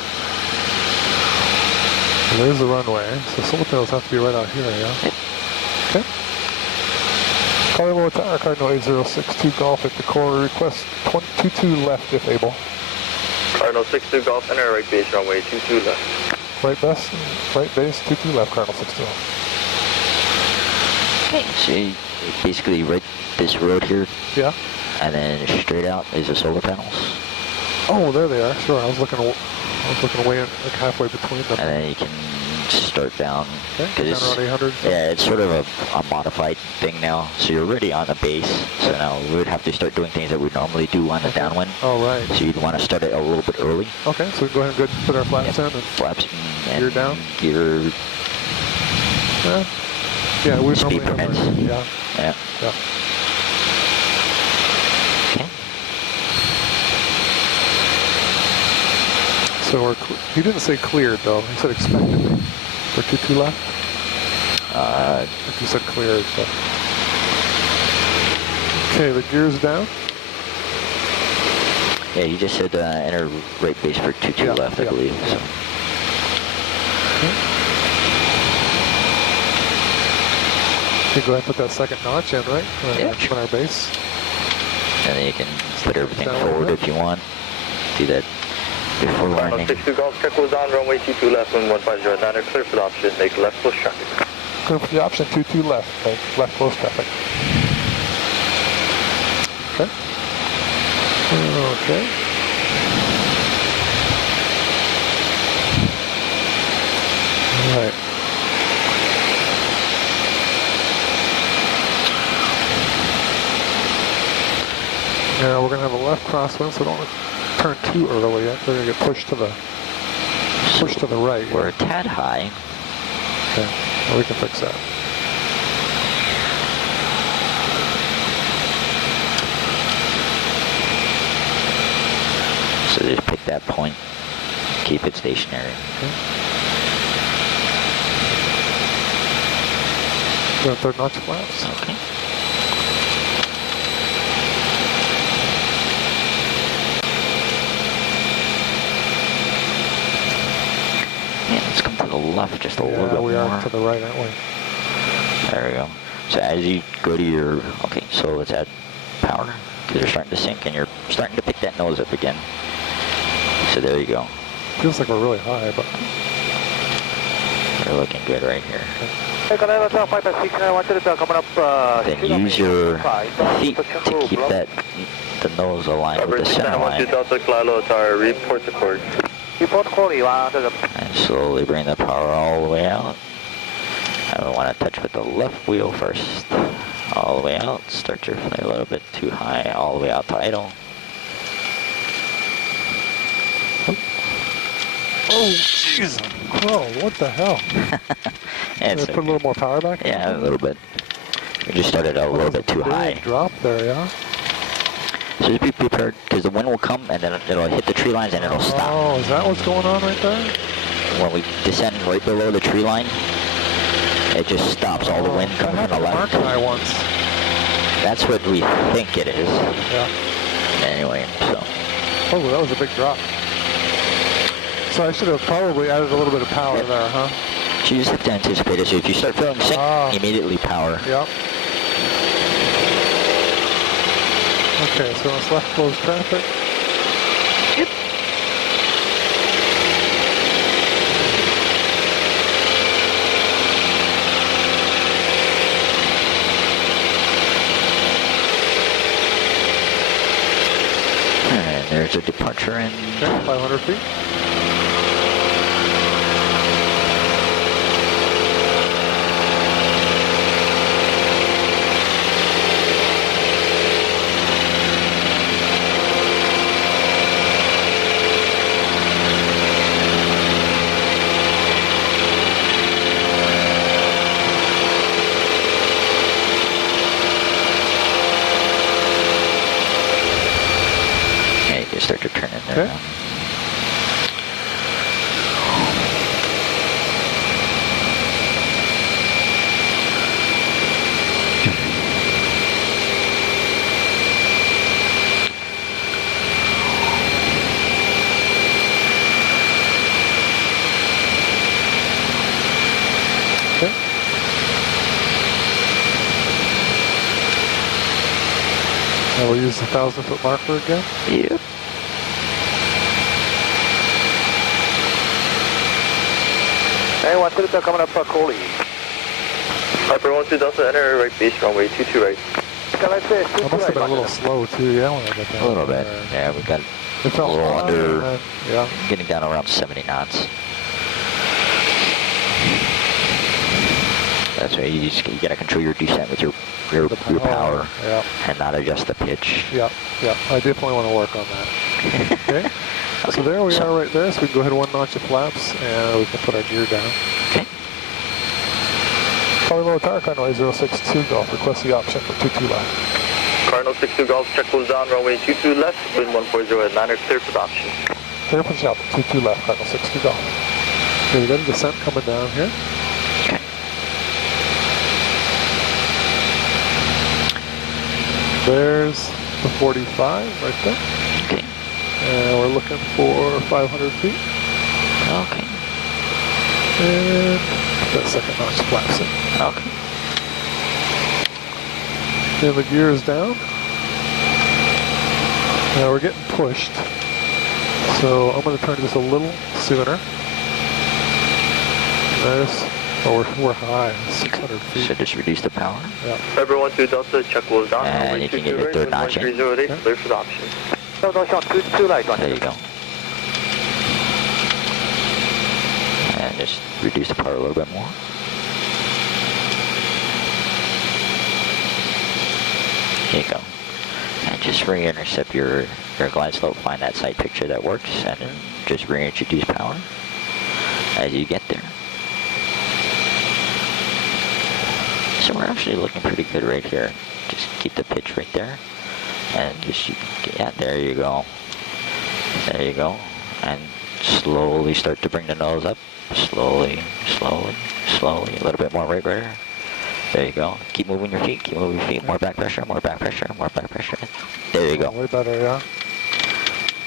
And there's the runway. So solar panels have to be right out here, yeah? Okay. Cardinal Tower, Cardinal 8062 Golf at the core. Request 22 left if able. Cardinal 62 Golf, enter right base runway 22 left. Right base, 22 left, Cardinal 62. Okay, so you basically right this road here. Yeah. And then straight out is the solar panels. Oh, there they are. Sure, I was looking was looking way in, like halfway between them. And then you can start down. Okay, down around 800. Yeah, it's sort of a modified thing now. So you're already on the base. So now we would have to start doing things that we normally do on the downwind. Oh, right. So you'd want to start it a little bit early. Okay, so we can go ahead and put our flaps in. And flaps and gear down? Gear. Yeah, we speed normally permits. have our, Yeah. Okay. So he didn't say cleared though. He said expected for 22 left. I think he said cleared. But. Okay, the gear's down. Yeah, you just said enter right base for 22 left, I believe. So. Okay. You can go ahead and put that second notch in, right? On our base. And then you can put everything forward if you want. Do that before landing. 62 Golf check was on, runway 22 left, wind 150, 9 clear for the option, make left close traffic. Clear for the option, 22 left, make left close traffic. Okay. Okay. All right. Now we're going to have a left crosswind, so don't turn too early yet. They're going to get pushed to the right. We're a tad high. Okay, well, we can fix that. So just pick that point, keep it stationary. Okay. Got third notch flaps. Okay. Yeah, let's come to the left just a little bit more. Yeah, we are to the right, aren't we? There we go. So as you go to your, okay, so let's add power, because you're starting to sink and you're starting to pick that nose up again. So there you go. Feels like we're really high, but... We're looking good right here. Okay. Then use your feet to keep the nose aligned with the center line. Report to court. And slowly bring the power all the way out. I want to touch with the left wheel first. All the way out. Start your flight a little bit too high. All the way out to idle. Oh, jeez. Oh, what the hell? Put a little more power back? Yeah, a little bit. We just started out a little bit too high. Drop there, yeah? So just be prepared, because the wind will come and then it'll hit the tree lines and it'll stop. Oh, is that what's going on right there? When we descend right below the tree line, it just stops all the wind coming from the left. Once. That's what we think it is. Yeah. Anyway, so. Oh, that was a big drop. So I should have probably added a little bit of power there, huh? So you just have to anticipate it. So if you start feeling sink, immediately power. Yep. Okay, so it's left close traffic. Yep. And there's a departure in 500 feet. Start to turn in there. Okay. Okay. Now we'll use the 1,000-foot marker again. Yep. Hey, 122 coming up Coley. Piper 12 Delta, enter right base, runway 22 right. I must have been a little slow too, yeah, when I got that. A little bit. Yeah, we got It felt a little fine, under, and, yeah. getting down around 70 knots. That's why you gotta control your descent with your power, yeah. and not adjust the pitch. Yeah, yeah. I definitely want to work on that. Okay. So there we are right there. So we can go ahead 1 notch of flaps, and we can put our gear down. Okay. Probably low tire, Cardinal 062 Golf. Request the option for 22 left. Cardinal 62 Golf, check close down, runway 22 left, wind 140 at 9, clear for the option. Clear for the option, 22 left, Cardinal 62 Golf. Okay, we got a descent coming down here. Okay. There's the 45 right there. Okay. And we're looking for 500 feet. Okay. And that second notch flaps in. Okay. Then the gear is down. Now we're getting pushed. So I'm going to turn this a little sooner. There's, oh, we're high, 600 feet. So just reduce the power. Yeah. Everyone to Delta, check close down, And runway you can 22 get your right, third notch in. 1308, clear for the option. No, Sean, 22 light. There you go. And just reduce the power a little bit more. There you go. And just re-intercept your glide slope, find that side picture that works, and then just reintroduce power as you get there. So we're actually looking pretty good right here. Just keep the pitch right there. And just, yeah, there you go. There you go. And slowly start to bring the nose up. Slowly, slowly, slowly. A little bit more right rudder. There you go. Keep moving your feet. Keep moving your feet. More back pressure. More back pressure. More back pressure. There you go. Way better, yeah.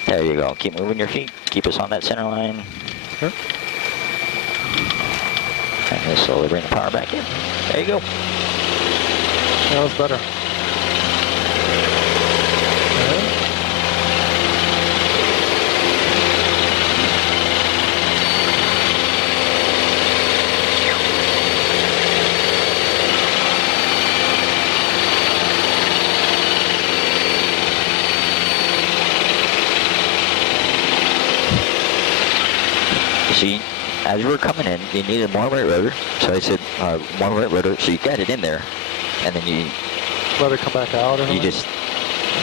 There you go. Keep moving your feet. Keep us on that center line. Sure. And just slowly bring the power back in. There you go. That was better. See, as you were coming in, you needed more right rudder. So I said, more right rudder. So you got it in there, and then you Let it come back out, or you just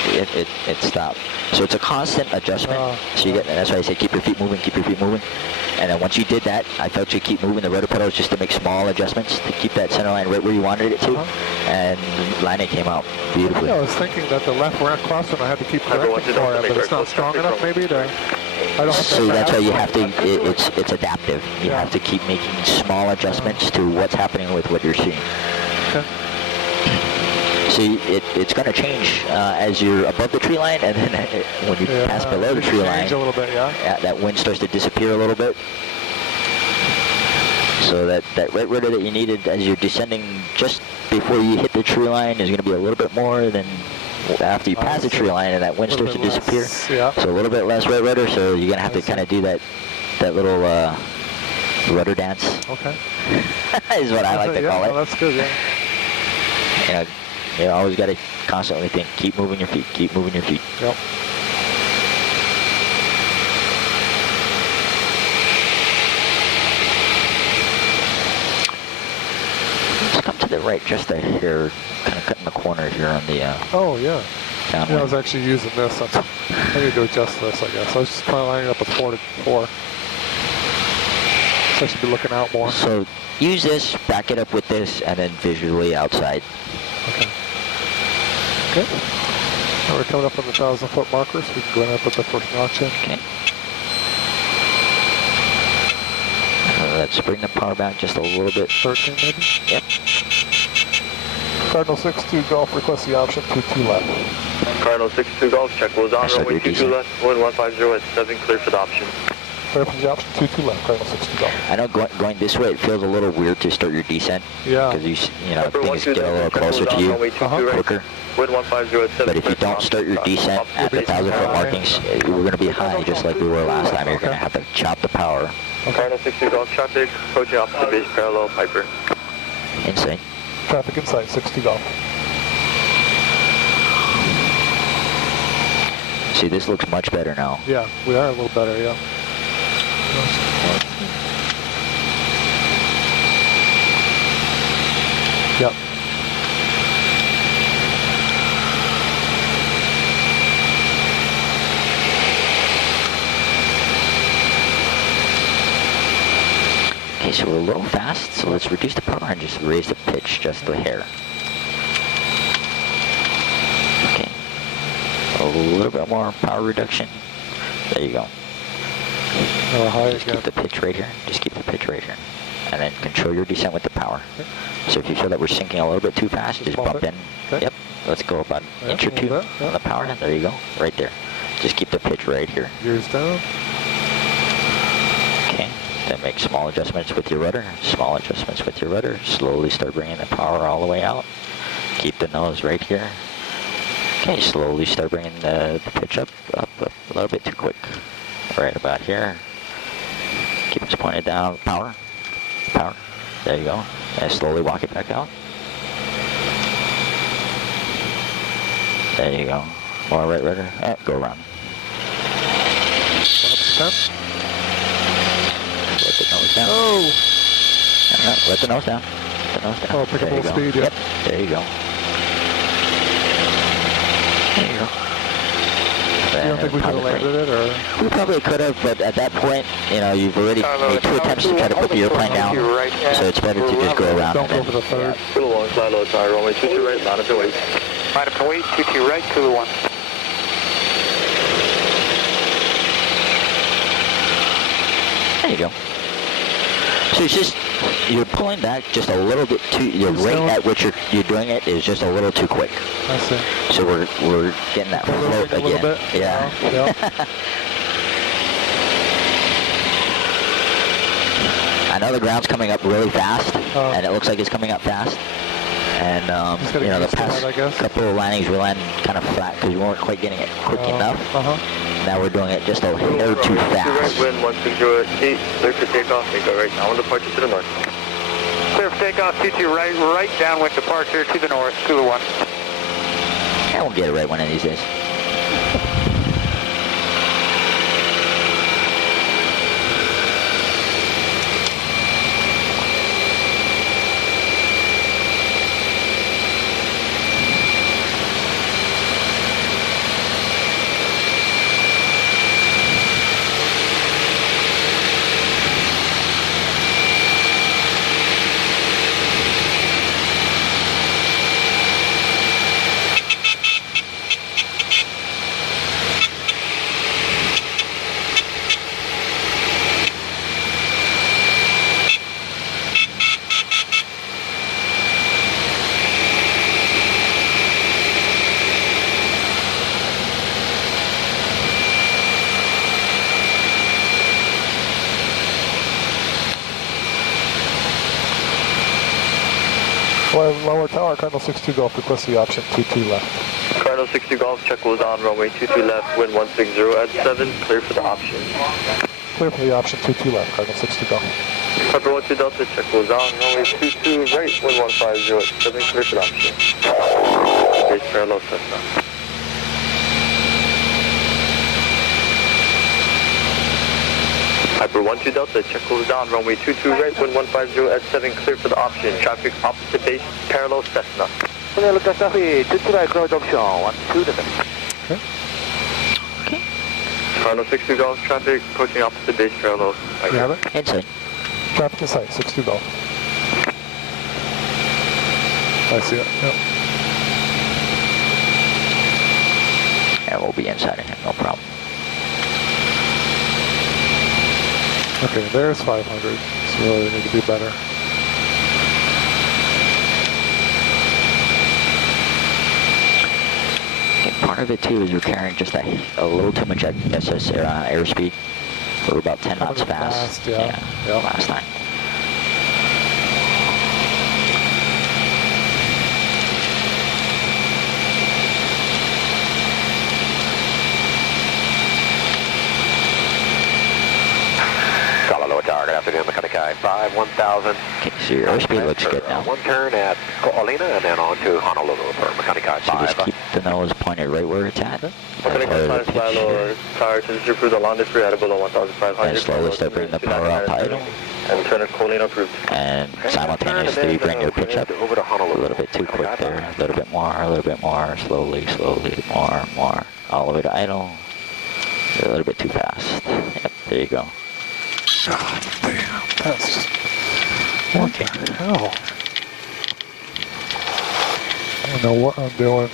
it stopped. So it's a constant adjustment. So you get, that's why I say keep your feet moving, keep your feet moving. And then once you did that, I felt you keep moving the rudder pedals just to make small adjustments to keep that center line right where you wanted it to. And line it came out beautifully. Yeah, I was thinking that the left rear crosswind I had to keep correcting for it, but it's not strong enough maybe to. I don't have to So that's why you have to. it. It's adaptive. You have to keep making small adjustments to what's happening with what you're seeing. Okay. See, it's going to change as you're above the tree line, and then when you pass below the tree line, a little bit, that wind starts to disappear a little bit. So that right rudder that you needed as you're descending just before you hit the tree line is going to be a little bit more than after you pass the tree line, and that wind starts to disappear. Yeah. So a little bit less right rudder. So you're going to have to kind of do that little rudder dance. Okay. Is what I like to call it. Oh, that's good. Yeah. You always got to constantly think, keep moving your feet, keep moving your feet. Yep. Let's come to the right just a hair, kind of cutting the corner here on the Oh, yeah. downwind. Yeah, I was actually using this. I need to adjust this, I guess. I was just probably lining up with 4 to 4. So I should be looking out more. So use this, back it up with this, and then visually outside. Okay. Okay. Now we're coming up on the 1,000-foot marker, so we can go ahead and put the first notch in. Okay. Let's bring the power back just a little bit. 13 maybe? Yep. Cardinal 62 Golf, request the option 22 left. Cardinal 62 Golf, check close down, That's runway what you're 22 left, wind 150 at 7, clear for the option. Clear for the option 22 left, Cardinal 62 Golf. I know going this way, it feels a little weird to start your descent. Yeah. Because you know, things get a little check closer close to down, you runway 22 right, quicker. wind 150 at 7, But if you clear for don't the start your option. descent at the 1,000-foot markings, we're going to be high just like we were last time. You're going to have to chop the power. Cardinal 62 Golf traffic, approaching opposite base parallel, Piper. Insane. Traffic inside, 60 Golf. See, this looks much better now. Yeah, we are a little better, yeah. Yep. Okay, so we're a little fast, so let's reduce the power and just raise the pitch just a hair. Okay. A little bit more power reduction. There you go. Just keep the pitch right here. Just keep the pitch right here. And then control your descent with the power. Okay. So if you feel that we're sinking a little bit too fast, just bump in. Okay. Yep. Let's go about an inch or two on the power. There you go. Right there. Just keep the pitch right here. Gears down. Okay. Then make small adjustments with your rudder. Small adjustments with your rudder. Slowly start bringing the power all the way out. Keep the nose right here. Okay. Slowly start bringing the pitch up a little bit too quick. Right about here. Keep this pointed down. Power. Power. There you go. And slowly walk it back out. There you go. More right rudder. Go around. 1%. Let the nose down. Oh! Let the nose down. Let the nose down. Oh, pick up a little speed, yeah. Yep. There you go. There you go. You don't think we could have landed it, or? We probably could have, but at that point, you know, you've already made 2 attempts to try to put the airplane down, so it's better to just go around. Don't go for the third. Kilo 1, side load tire, runway 22 right, line up and wait. Line up and wait, 22 right, Kilo 1. There you go. So it's just, you're pulling back just a little bit too, the rate at which you're doing it is just a little too quick. I see. So we're getting that float again. A little bit. Yeah. I know the ground's coming up really fast, and it looks like it's coming up fast. And, you know, the past couple of landings we landed kind of flat because we weren't quite getting it quick enough. Now we're doing it just a hair too fast. Right, wind 160.8, clear for takeoff, make a right downwind departure to the north. Clear for takeoff, 22 right, right downwind departure to the north, Kilo 1. I won't get it right one of these days. Lower tower, Cardinal 62 Golf, request the option 22 left. Cardinal 62 Golf, check was on, runway 22 left, wind 160 at 7, clear for the option. Clear for the option 22 left, Cardinal 62 Golf. Piper 12 Delta, check was on, runway 22 right, wind 150 at 7, clear for the option. Base parallel Cessna. Piper 12 Delta, check goes down, runway 22 right, wind 150 at 7, clear for the option. Traffic opposite base, parallel Cessna. Traffic 22 right, close option, 12 to the Okay. Cardinal 62 Golf, traffic approaching opposite base, parallel. You have it? Inside. Traffic inside, 62 Golf. I see it, yep. Yeah, we'll be inside of him, no problem. Okay, there's 500, so we need to do better. Okay, part of it too is we're carrying just a little too much excess airspeed. We're about 10 knots fast. Yeah. Last time. Tower, good afternoon, Mechanic I-5, 5, 1,000. Okay, so your airspeed looks good now. One turn at Ko'olina and then on to Honolulu for Makani Kai So 5. just keep the nose pointed right where it's at. Makani Kai 5, fly lower, power to through the longest route at below 1,500. And slowly start bringing the power up to idle. And turn at Ko'olina approved. And simultaneously bring your pitch up over to Honolulu. A little bit too quick there. A little bit more, slowly, more. All the way to idle. A little bit too fast. Yep, there you go. God damn, that's... What the hell? I don't know what I'm doing.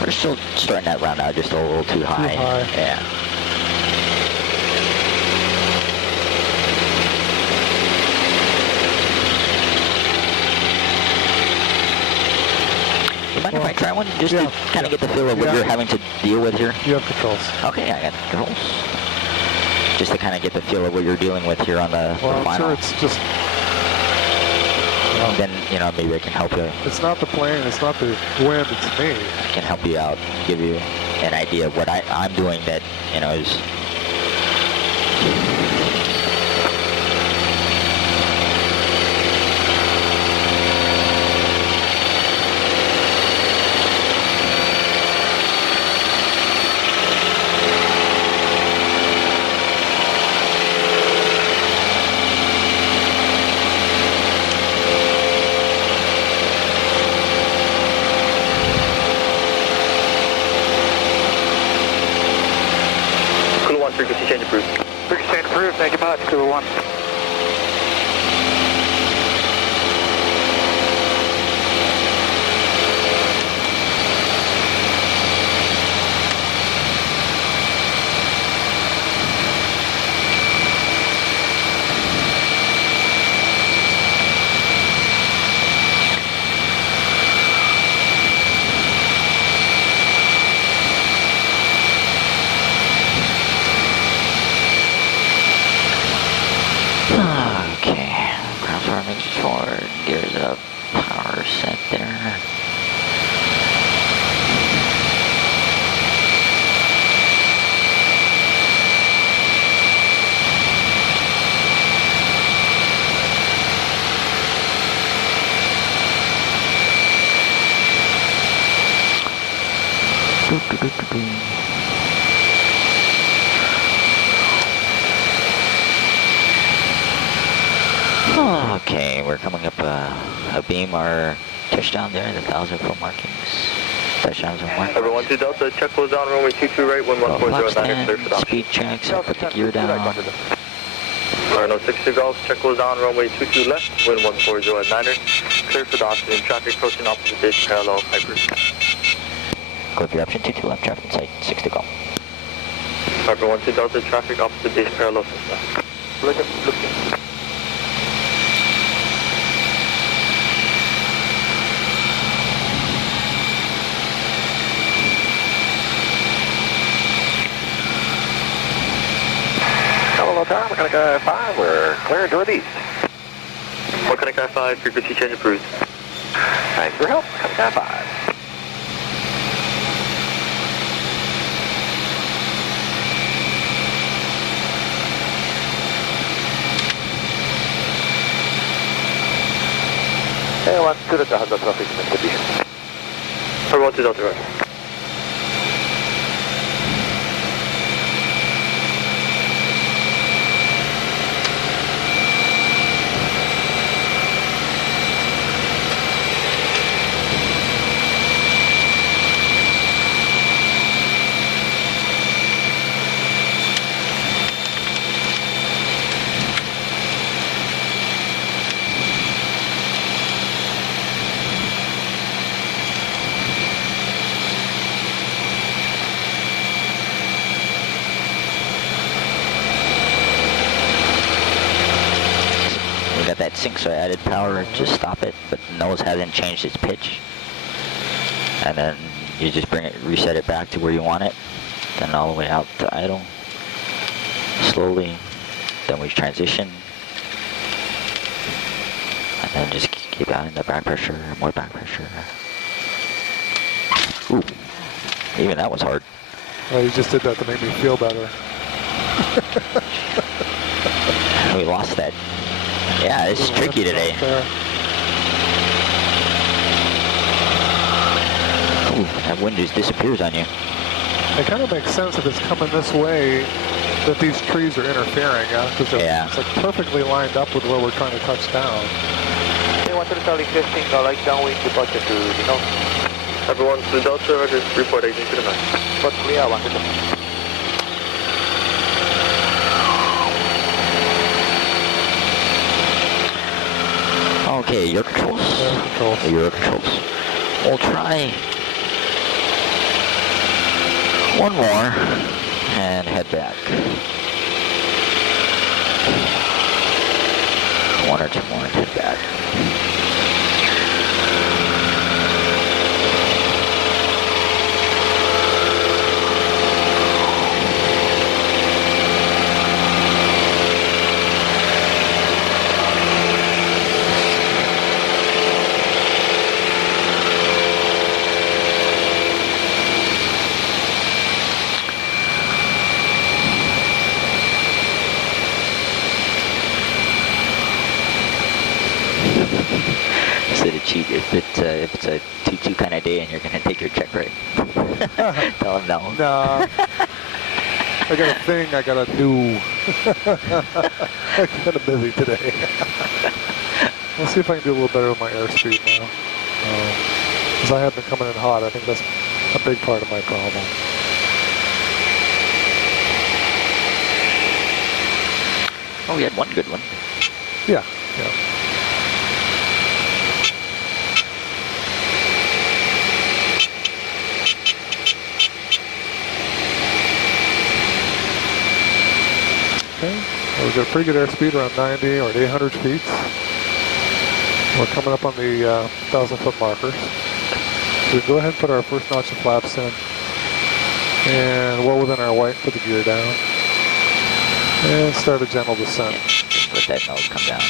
We're still starting that round out just a little too high. Yeah. You mind if I try one? Just to kind of get the feel of what you're having to deal with here? You have controls. Okay, I got controls. Just to kind of get the feel of what you're dealing with here on the Well, I'm final. sure it's just... Then, you know, maybe I can help you. It's not the plane, it's not the wind, it's me. I can help you out, give you an idea of what I'm doing that, you know, is... Frequency change approved. Frequency change approved, thank you much, Kula 1. Okay, ground power mixes forward, gears up, power set there. Okay, we're coming up a beam, our touchdown there, the 1,000-foot markings. Touchdowns are marked. Everyone, 2 Delta, check close down, runway 22 right, 11409, clear for adoption. Speed checks, I'll put the gear down. RNO 62 Golf, check close down, runway 22 left, wind 140 clear for adoption, traffic approaching opposite base parallel, hyper. Clear for option 22 left, traffic in sight, 60 Golf. Harper 12 Delta, traffic opposite base parallel, looking. Hello, Tower, Makani Kai 5, we're clearing northeast. Makani Kai 5, frequency change approved. Thanks for help, Makani Kai 5. Hey, 1-2 Delta, Honda traffic, Mitsubishi. Harper 12 Delta, right. That sync, so I added power to stop it, but the nose hasn't changed its pitch. And then you just bring it, reset it back to where you want it, then all the way out to idle, slowly. Then we transition, and then just keep adding the back pressure, more back pressure. Ooh, even that was hard. Well, you just did that to make me feel better. We lost that. Yeah, this is tricky today. Ooh, that wind just disappears on you. It kind of makes sense if it's coming this way that these trees are interfering, because it's like perfectly lined up with where we're trying to touch down. Everyone to the Delta, Roger, report agent to the max. What's clear, 1 to the Okay, your controls. Your controls. We'll try one more and head back. One or two more and head back. Cheat if it's a 2-2 kind of day and you're gonna take your check right. Tell him no. No. I got a thing I gotta do. I'm kind of busy today. Let's see if I can do a little better with my airspeed now. Because I have been coming in hot. I think that's a big part of my problem. Oh, we had one good one. Yeah. Okay, well, we've got a pretty good airspeed, around 90 or 800 feet. We're coming up on the 1,000-foot markers. So we can go ahead and put our first notch of flaps in. And well within our white, put the gear down. And start a gentle descent. Just let that nose come down.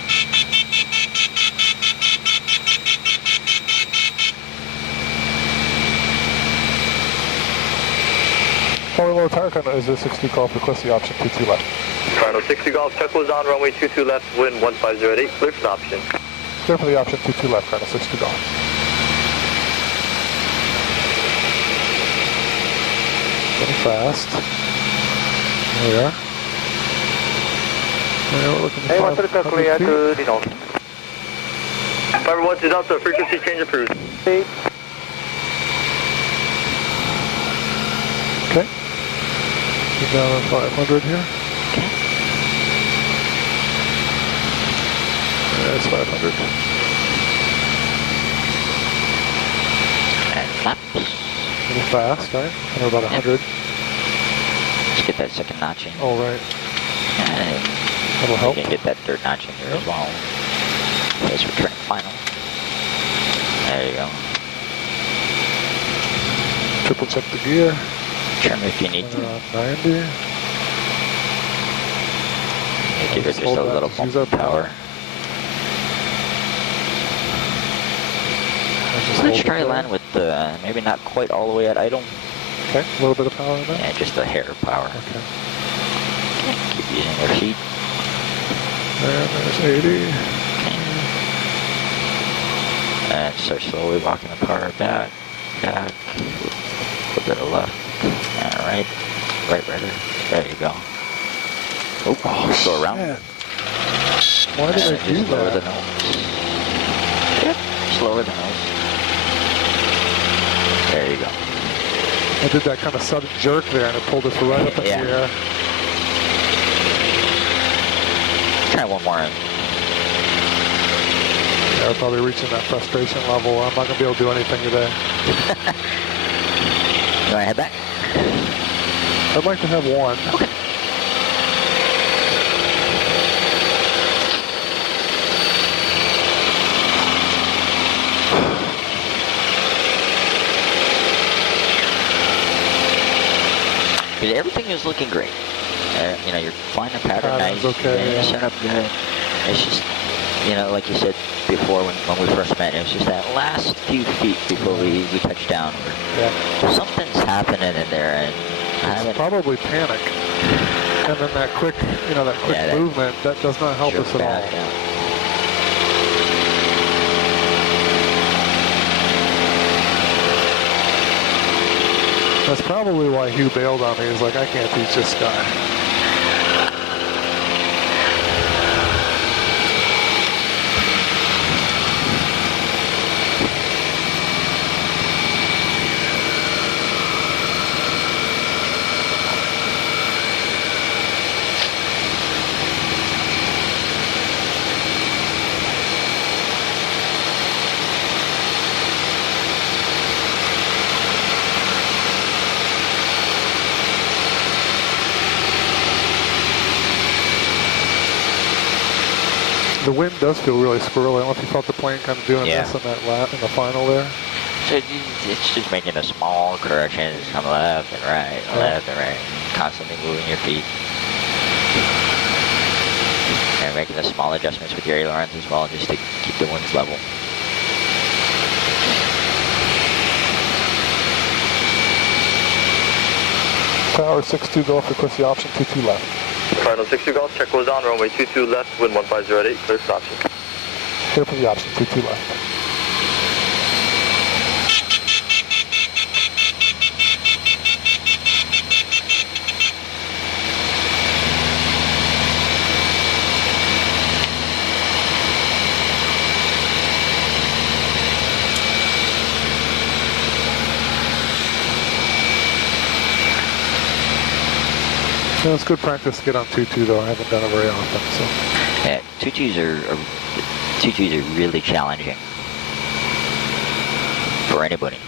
Forward low tire kind of is a 60 golf, request the option 22 left. Toronto 60 Golf, check was on runway 22 left, wind 1508, clear for the option. Clear for the option 22 left, Toronto 60 golf. Getting fast. There we are. And we're looking Hey, what's the clear to the north? 5-1 to Delta, frequency change approved. Okay. Get down on 500 here. Okay. That's 500. And flaps. A little fast, right? We're about 100. Let's get that second notch in. Oh, right. And that'll help. We can get that third notch in here as well. Let's return final. There you go. Triple check the gear. Turn if you need to. 90. Give it just a little bump of power. Let's try land with maybe not quite all the way at idle. Okay, a little bit of power in that? Yeah, just a hair of power. Okay. Keep using your seat. And there's 80. Okay. And start slowly walking the car back. A little bit of left. And right. Right. There you go. Oh, go around. Why did I do slower that? the nose. Yep, slower the nose. There you go. I did that kind of sudden jerk there and it pulled us right up in the air. Try one more. Yeah, we're probably reaching that frustration level. I'm not going to be able to do anything today. You want to head back? I'd like to have one. Okay. Everything is looking great. You know, you're flying the pattern nice. Okay, you're set up good. It's just, you know, like you said before when we first met, it was just that last few feet before we touched down. Yeah. Something's happening in there, and it's probably panic. And then that quick, that quick movement, that does not help us at all. Yeah. That's probably why Hugh bailed on me. He's like, I can't teach this guy. The wind does feel really squirrely. I don't know if you felt the plane kind of doing this in that in the final there. So it's just making a small corrections on left and right, constantly moving your feet. And making the small adjustments with your ailerons as well, just to keep the wings level. Tower 62 Golf, request the option 22 left. Final 62 Golf, check goes down, runway 22 left, wind 1508, clear for option. Clear for the option 22 left. Yeah, it's good practice to get on 2-2 though. I haven't done it very often, so. Yeah, 2-2s are really challenging for anybody.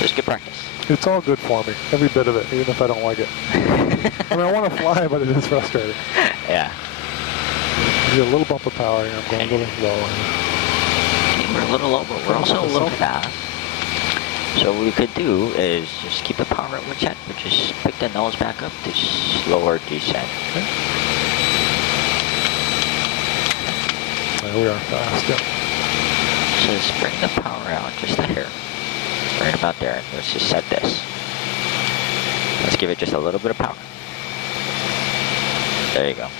Just good practice. It's all good for me, every bit of it, even if I don't like it. I mean, I want to fly, but it is frustrating. Yeah. There's a little bump of power here. I'm going a little low. We're a little low, but we're also a little fast. So what we could do is just keep the power at one check, but just pick the nose back up to slower descent. Okay. There we are fast, yeah. So just bring the power out just a hair. Right about there, and let's just set this. Let's give it just a little bit of power. There you go.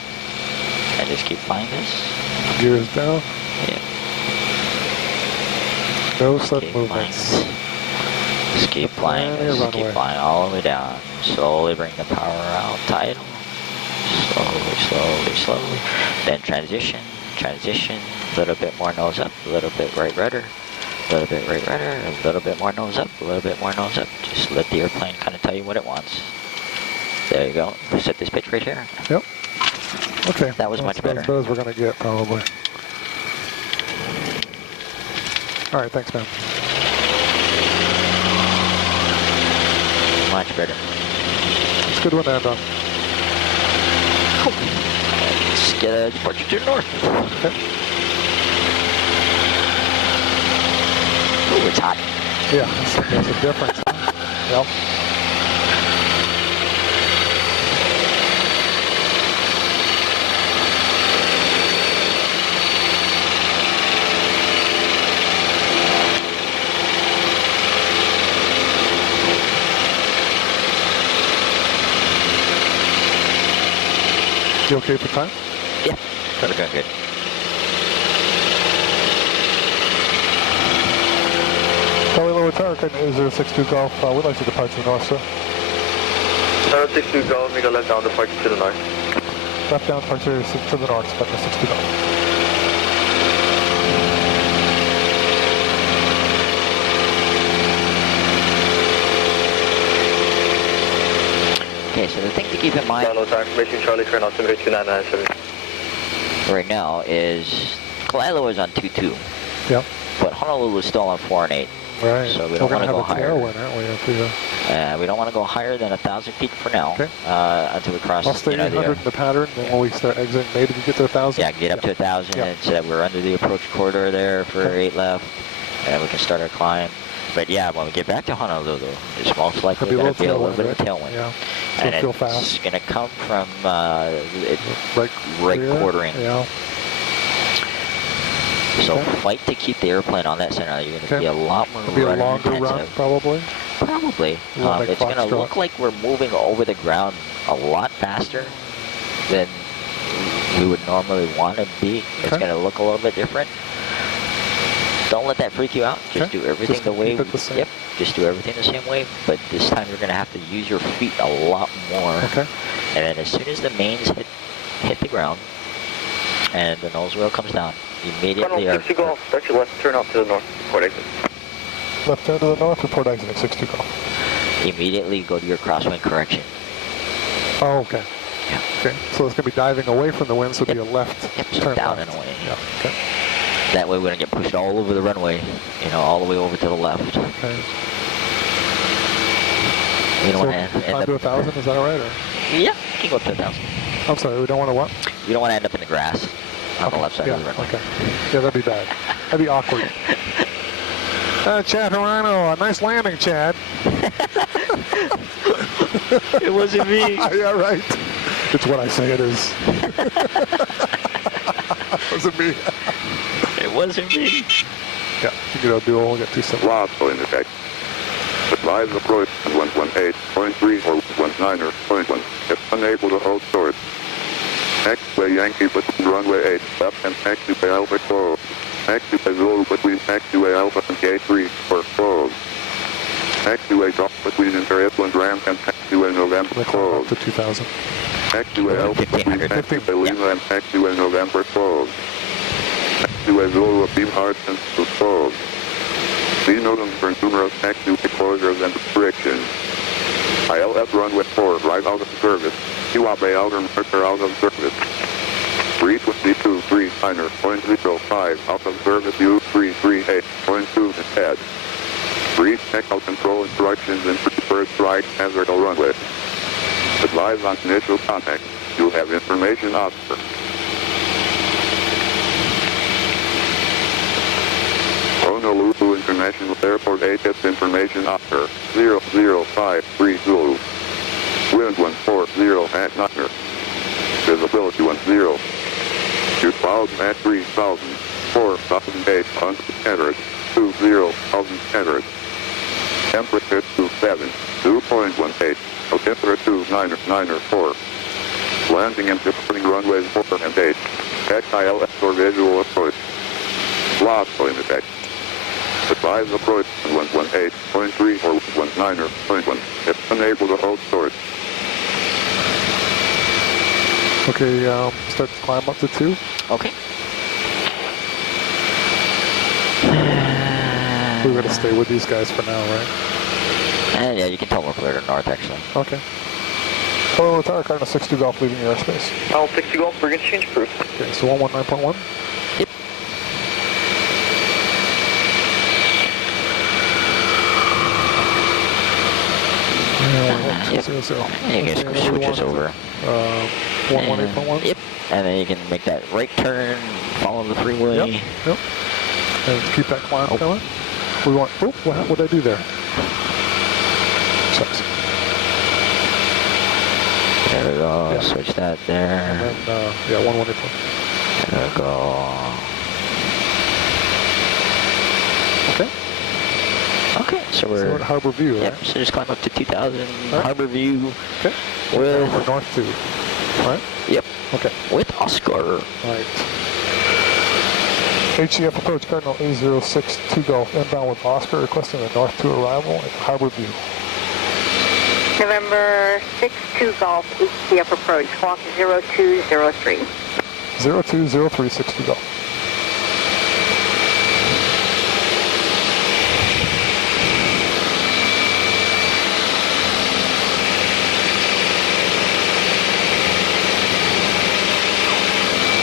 And just keep flying this. Gears down. Yeah. No sudden movements. Just keep flying this, keep flying all the way down. Slowly bring the power out, tidal. Slowly. Then transition, a little bit more nose up, a little bit right rudder, a little bit right rudder, a little bit more nose up, a little bit more nose up. Just let the airplane kind of tell you what it wants. There you go. Set this pitch right here. Yep. Okay. That was much better. As good as we're going to get, probably. All right, thanks, man. Much better. It's a good one to end on. Let's get a departure to the north. Okay. Ooh, it's hot. Yeah, there's a difference. Yep. You okay for time? Yeah, we're going good. Charlie Lower Tower, 062 Golf, we'd like to depart to the north, sir. 062 Golf, make a left down departure to the north. Left down departure to the north, Spectre 62 Golf. Okay, so the thing to keep in mind right now is Kalila is on 2-2. Yep. But Honolulu is still on 4-8. Right. So we don't want to go higher. Tailwind, aren't we? We don't want to go higher than 1,000 feet for now. Okay. Until we cross. I'll stay 800 in the pattern, then when we start exiting, maybe we get to 1,000. Yeah, get up to 1,000, and so that we're under the approach corridor there for 8 left, and we can start our climb. But yeah, when we get back to Honolulu, it's most likely going to be a little bit of a tailwind. Yeah. So and feel it's fast. going to come from right rear, quartering. Yeah. So fight to keep the airplane on that center. You're going to be a lot more It'll be a longer intensive. run, probably. Probably. It's going to look like we're moving over the ground a lot faster than we would normally want to be. It's going to look a little bit different. Don't let that freak you out. Just do everything the way. Yep. Just do everything the same way. But this time you're going to have to use your feet a lot more. Okay. And then as soon as the mains hit the ground and the nose wheel comes down, immediately. Colonel 62 Golf. Start your left turn off to the north. Port exit. Left turn to the north, report exit at 62 Golf. Immediately go to your crosswind correction. Oh, okay. Yeah. Okay. So it's going to be diving away from the wind, so it'll be a left so turn down left. and away. Yeah. Okay. That way we don't get pushed all over the runway, you know, all the way over to the left. Okay. We don't So want to end time up... to 1,000, is that all right? Or? Yeah, you can go up to 1,000. I'm sorry, we don't want to what? You don't want to end up in the grass on the left side of the runway. Okay. Yeah, that'd be bad. That'd be awkward. Chad Hirano, a nice landing, Chad. It wasn't me. Yeah, right. It's what I say it is. It wasn't me. It wasn't me. Yeah, you get a dual, we'll get 2 simple. Lawful in effect. Advise approach 118.3 or 19.1 if unable to hold short. Taxiway Yankee between runway 8 left and taxiway Alpha closed. Taxiway Zulu between taxiway Alpha and Gate 3 or closed. Taxiway Golf between Imperial Ram and taxiway November closed. To 2,000. Taxiway Alpha between taxiway Lima and taxiway November closed. Taxiway Zulu Beam Hardson to closed. Be noted for numerous taxiway closures and restrictions. ILS runway 4 right out of service. Iwabe outer marker out of service. Frequency 239.05 out of service U338.2 ahead. Reach technical control instructions in preferred strike hazard runway. Advise on initial contact. You'll have information officer. Honolulu International Airport ATIS information officer 0053 Zulu. Wind 140 at Niner. Visibility 10. Your clouds at 3,000, 4,800 meters, 20,000 meters. Temperature 27, 2.18, altimeter 2994. Landing and departing runways 4 and 8. XILS or visual approach. Lawful in effect. Advise approach 118.3 or 19.1 if unable to hold short. Okay, start to climb up to 2. Okay. We're going to stay with these guys for now, right? And yeah, you can tell we're clear to north, actually. Okay. Hello, Tower Cardinal 62 Golf leaving your airspace. I'll 60 Golf, we're going to change proof. Okay, so 119.1. Yep. Yep. You can switch us over. 118.1. Yep. And then you can make that right turn, follow the freeway. Yep. Yep. And keep that climb going. We want. Oh, what did I do there? Shucks. There we go. Yeah. Switch that there. And then, yeah, 118.1. There we go. Okay. Okay, so we're at Harbor View, yep, right? so just climb up to 2,000, right. Harbor View. Okay. With... We're north 2, right? Yep. Okay. With Oscar. Right. HCF approach Cardinal A062 Golf inbound with Oscar requesting a north 2 arrival at Harbor View. November 62 Golf, HCF approach, walk 0203. 0203, 62 Golf.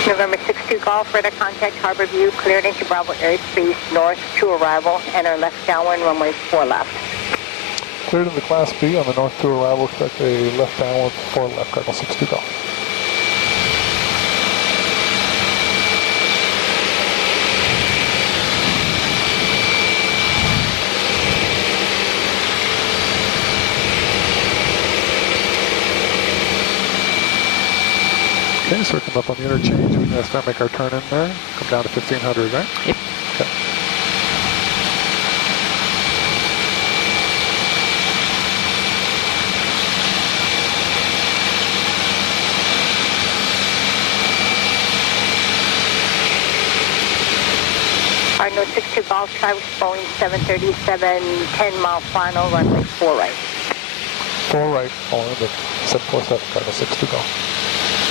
November 62 Golf, radar contact Harbor View, cleared into Bravo airspace, north to arrival, enter left downwind, runway 4 left. Cleared into Class B on the north to arrival, expect a left downwind 4 left, Cardinal 62 Golf. Okay, so we're coming up on the interchange. We can start make our turn in there. Come down to 1,500, right? Yep. Okay. Cardinal 62 Golf, Travis, Boeing 737, 10 mile final, runway 4 right. 4 right, following the 747, Cardinal 62 Golf.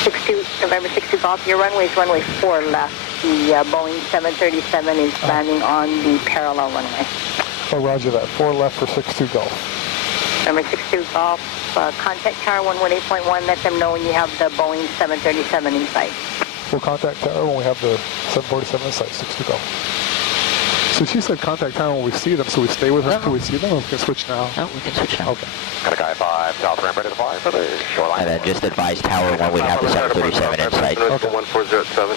62, November 62 Golf, your runway is runway 4 left. The Boeing 737 is landing on the parallel runway. Oh, roger that. 4 left for 62 Golf. Number 62 Golf, contact tower 118.1, let them know when you have the Boeing 737 in sight. We'll contact tower when we have the 747 in sight, 62 Golf. So she said contact tower when we see them, so we stay with her until we see them, or we can switch now? No, we can switch now. Okay. Guy 5, South Ramp, ready to fly for the shoreline. And then just advise tower when we have the 737 in sight. Okay. 1407.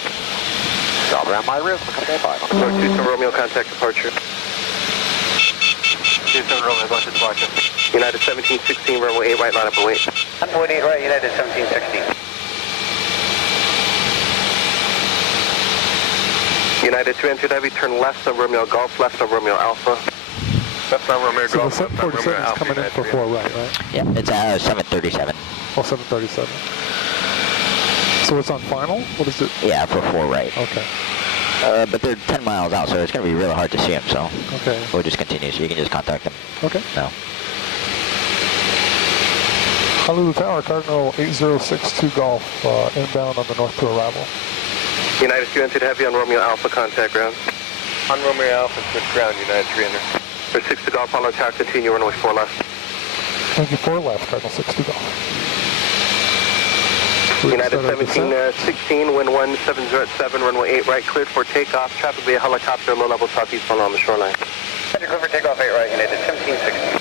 South Ramp, my risk, Guy 5. So Houston Romeo, contact departure. Houston Romeo, going to departure. United 1716, runway 8 right, line up and wait. 1.8 right, United 1716. United 300 Heavy, turn left on Romeo Golf, left on Romeo Alpha. Left on Romeo Golf. So the 747 is coming in for 4 right, right? Yeah, it's 737. Oh, 737. So it's on final? What is it? Yeah, for 4 right. Okay. But they're 10 miles out, so it's going to be really hard to see them, so Okay. we'll just continue, so you can just contact them. Okay. No. Honolulu Tower, Cardinal 8062 Golf, inbound on the north to arrival. United 300 Heavy on Romeo Alpha, contact ground. On Romeo Alpha, switch ground, United 300. For 60 Golf, follow tower, continue runway 4 left. Thank you, 4 left, Cardinal 60 Golf. United 1716, wind 1707, runway 8 right, cleared for takeoff. Traffic via helicopter, low level southeastbound on the shoreline. Cleared for takeoff 8 right, United 1716.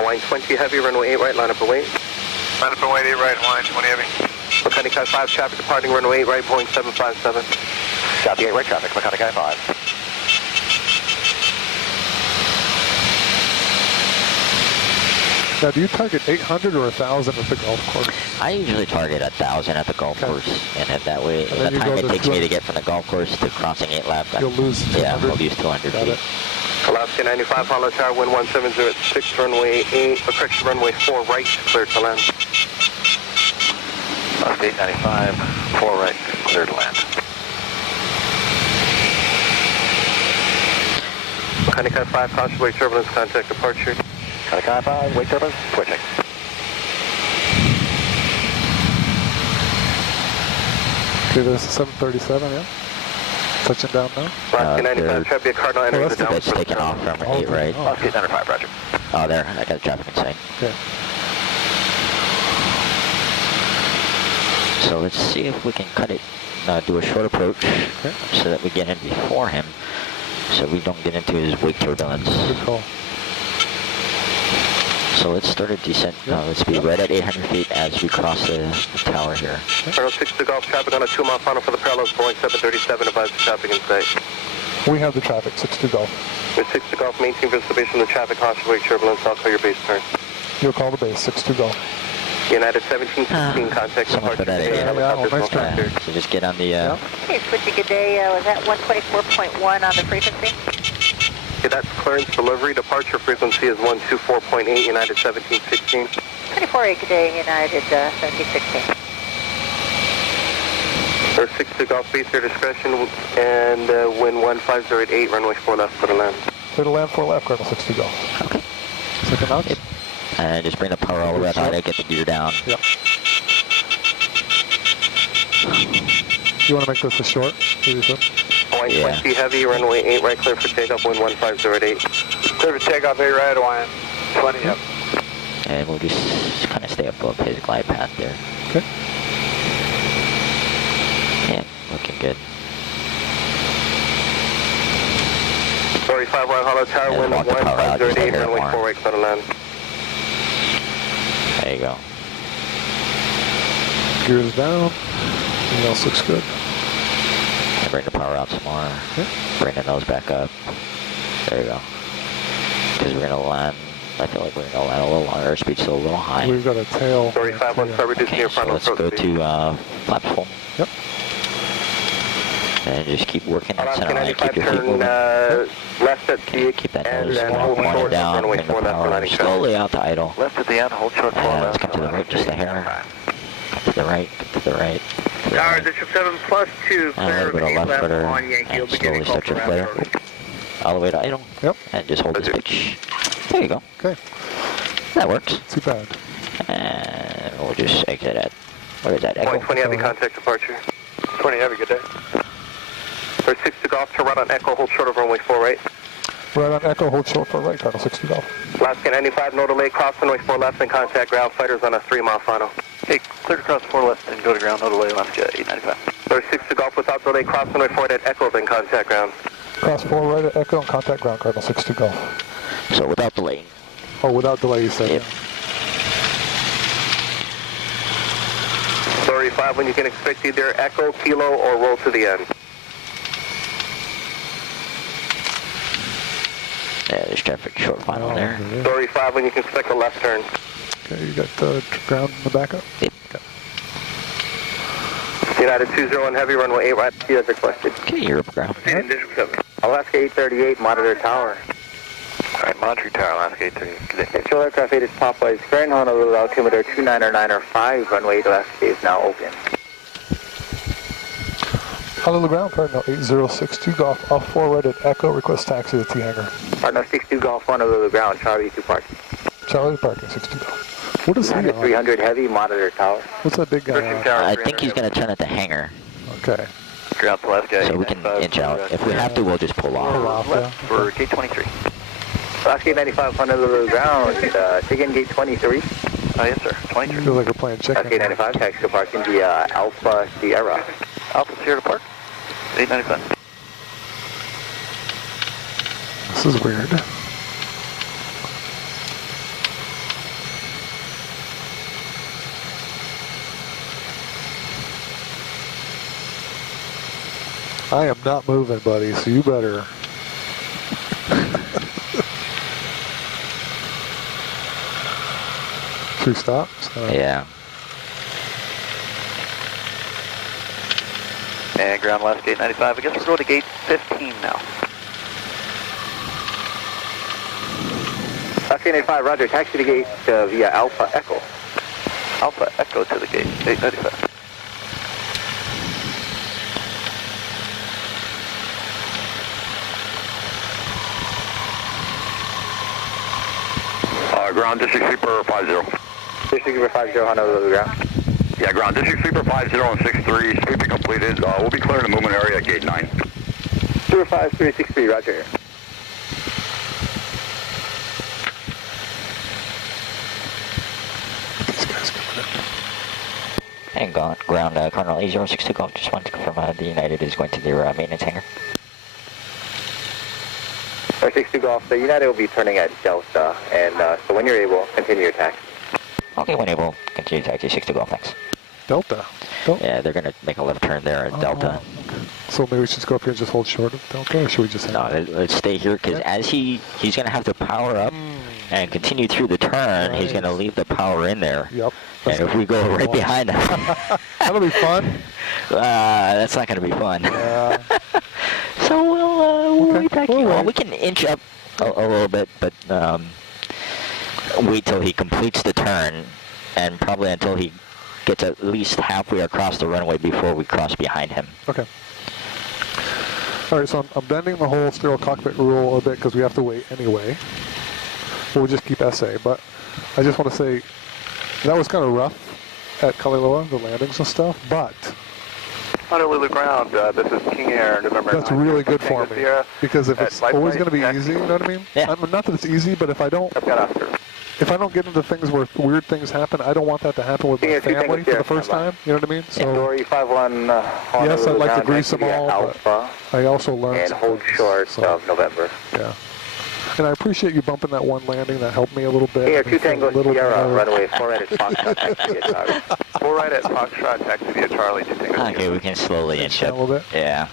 Hawaiian 20 Heavy, runway 8 right, line up and wait. Line up and wait, 8 right, Hawaiian 20 Heavy. Mechanic High 5, traffic departing runway 8 right, Boeing 757. Copy 8 right traffic, Mechanic Guy 5. Now, do you target 800 or 1,000 at the golf course? I usually target 1,000 at the golf course, and if that way, And then the you time go it to takes me to 200. get from the golf course to crossing 8 left, You'll lose 200. Yeah, I'll lose 200 Got feet. it. Alaska 95, follow tower, wind 1706, runway 8, correction, runway 4 right, cleared to land. Alaska 895, 4 right, clear to land. Mechanic High 5, caution wake turbulence, contact departure. Mechanic Guy 5, wake turbulence, switching. Okay, there's a 737, yeah? Touching down now? Alaska 95, they're- try to be a Cardinal entering the downwind. It's taking off from 8 right. Oh, Alaska 895, roger. Oh, there, I got traffic in sight. okay. So let's see if we can cut it, do a short approach, so that we get in before him, so we don't get into his wake turbulence. Good call. So let's start a descent. Let's be right at 800 feet as we cross the tower here. Cardinal 6 to Golf, traffic on a 2 mile final for the parallels, Boeing 737, advise the traffic in sight. We have the traffic, 62 Golf. With 6 to Golf, maintain visible base from the traffic, caution wake turbulence, I'll call your base turn. You'll call the base, 62 Golf. United 1716, contact So much for that departure. idea. Nice try. So just get on the, Okay, switching good day, was that 124.1 on the frequency? Okay, that's clearance delivery. Departure frequency is 124.8, United 1716. 24.8 good day, United 1716. Or 6 to Golf, base your discretion, and wind 15088, runway 4 left for the land. Clear to land 4 left, Cardinal 60 Golf. Okay. Second notch? And just bring the power all the way up high to get the gear down. Yep. You want to make this a short? Hawaiian Yeah. 20 heavy, runway 8 right, clear for takeoff, wind 15088. Clear for takeoff 8 right, Hawaiian 20 up. And we'll just kind of stay above his glide path there. Okay. Yeah, looking good. 35 right, hollow tower, Yeah, wind walk the power out, just 15088, like runway that 4 right, clear to land. There you go. Gears down. Everything else looks good. And bring the power out some more. Okay. Bring the nose back up. There you go. Because we're going to land, I feel like we're going to land a little longer. Our speed's still a little high. We've got a tail. 35 on start, reducing Okay, your so final let's go approach speed. to flaps full. Yep. And just keep working that Alaska center line. 95, Keep your feet turn moving. left at peak, Keep that and nose then hold pointed short, down. runway Bring the 4 left for power landing slowly out to idle. Left at the end, hold short 4 And left. let's come to the right, just a hair. Come to the right, come to the right. To the Tower right. District 7 plus 2, And a clear little bit of of 8 left left footer, on Yankee, and you'll begin slowly call start for your flare. rapid. all the way to idle. Yep. And just hold this pitch. There you go. Okay. That works. Too bad. And we'll just exit at, where is that? Echo? Point 20 Heavy, contact departure. 20 Heavy, good day. There's 60 Golf to run on Echo, hold short of runway 4 right. Right on Echo, hold short for right, Cardinal 60 Golf. Alaska 95, no delay, cross runway 4 left and contact ground fighters on a 3-mile final. Hey, clear to cross 4 left and go to ground, no delay, Alaska 895. There's 60 Golf without delay, cross runway 4 at Echo, then contact ground. Cross 4 right at Echo and contact ground, Cardinal 60 Golf. So without delay. Oh, without delay, you said. Yep. 35 when you can expect either Echo, Kilo, or roll to the end. Yeah, there's traffic short final there. 35 when you can expect a left turn. Okay, you got the ground in the backup? Yep. Okay. United 201 Heavy, runway 8 right, as requested. Okay, you're up ground. Alaska 838, monitor tower. Alright, monitor tower, Alaska 838. Control aircraft 8 is Popeyes. Grand Honolulu altimeter 299.5, runway 8 Alaska is now open. Honolulu ground, Cardinal 8062 Golf, off 4 right at Echo, request taxi to T hangar. Cardinal 62 Golf, Honolulu ground, Charlie 2 parking. Charlie parking, 62 Golf. What is he on? 300 Heavy, monitor tower. What's that big guy on? I think he's going to turn at the hangar. Okay. Ground to Alaska So we can inch out. If we have to, we'll just pull off. Pull off, left yeah. for gate 23. Alaska 95, Honolulu ground, take in gate 23. Yes, sir, 23. Feels like we're playing chicken. Alaska 95, taxi to parking via Alpha Sierra. Alpha Sierra Park, 895. This is weird. I am not moving, buddy, so you better. Should we stop? Yeah. And ground left, gate 95. I guess we'll go to gate 15 now. Alaska 95, roger, taxi to gate via Alpha Echo. Alpha Echo to the gate, 895. Ground District Sweeper 50. District Sweeper 50, Honolulu ground. Yeah, ground District Sweeper 50 and 63, sweeping completed. We'll be clearing the movement area at gate 9. Sweeper 5363, roger here. These guys coming in. And ground Cardinal 8062 Golf. Just wanted to confirm the United is going to their maintenance hangar. 62 Golf, the United will be turning at Delta, and so when you're able, continue your taxi. Okay, when able, continue taxi 60 Golf, thanks. Delta? Yeah, they're going to make a left turn there at Delta. Okay. So maybe we should just go up here and just hold short of Delta, or should we just hang No, let's stay here, because as he's going to have to power up and continue through the turn, he's going to leave the power in there. Yep. And if we go right behind him... That'll be fun. That's not going to be fun. Yeah. So we'll Okay. wait back here. Well, we can inch up a little bit, but wait till he completes the turn, and probably until he gets at least halfway across the runway before we cross behind him. Okay. All right, so I'm bending the whole sterile cockpit rule a bit because we have to wait anyway. We'll just keep SA, but I just want to say that was kind of rough at Kaliloa, the landings and stuff, but Honolulu ground, this is King Air, November that's 9th. really good for me, Sierra, because if it's always going to be easy, you know what I mean? Yeah. Not that it's easy, but if I don't get into things where weird things happen, I don't want that to happen with my family for the first time, you know what I mean? So Dory 51, yes, I'd like to grease them all, Alpha, but I also learned and some hold things, short so, of November. Yeah. And I appreciate you bumping that one landing. That helped me a little bit. Air 2 Tango Sierra, more. runway 4 right at Foxtrot, taxi via Charlie. 4 right at Foxtrot, taxi via Charlie, 2 Tango Okay, we can slowly inch down up. a little bit. Yeah.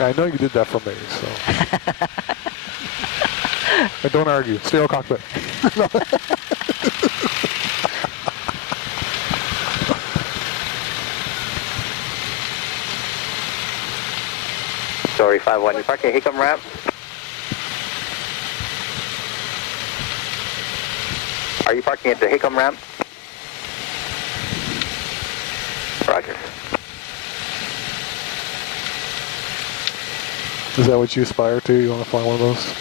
I know you did that for me, so. I don't argue. Stay on cockpit. Dory 51, you parking at Hickam ramp? Are you parking at the Hickam ramp? Roger. Is that what you aspire to? You want to fly one of those?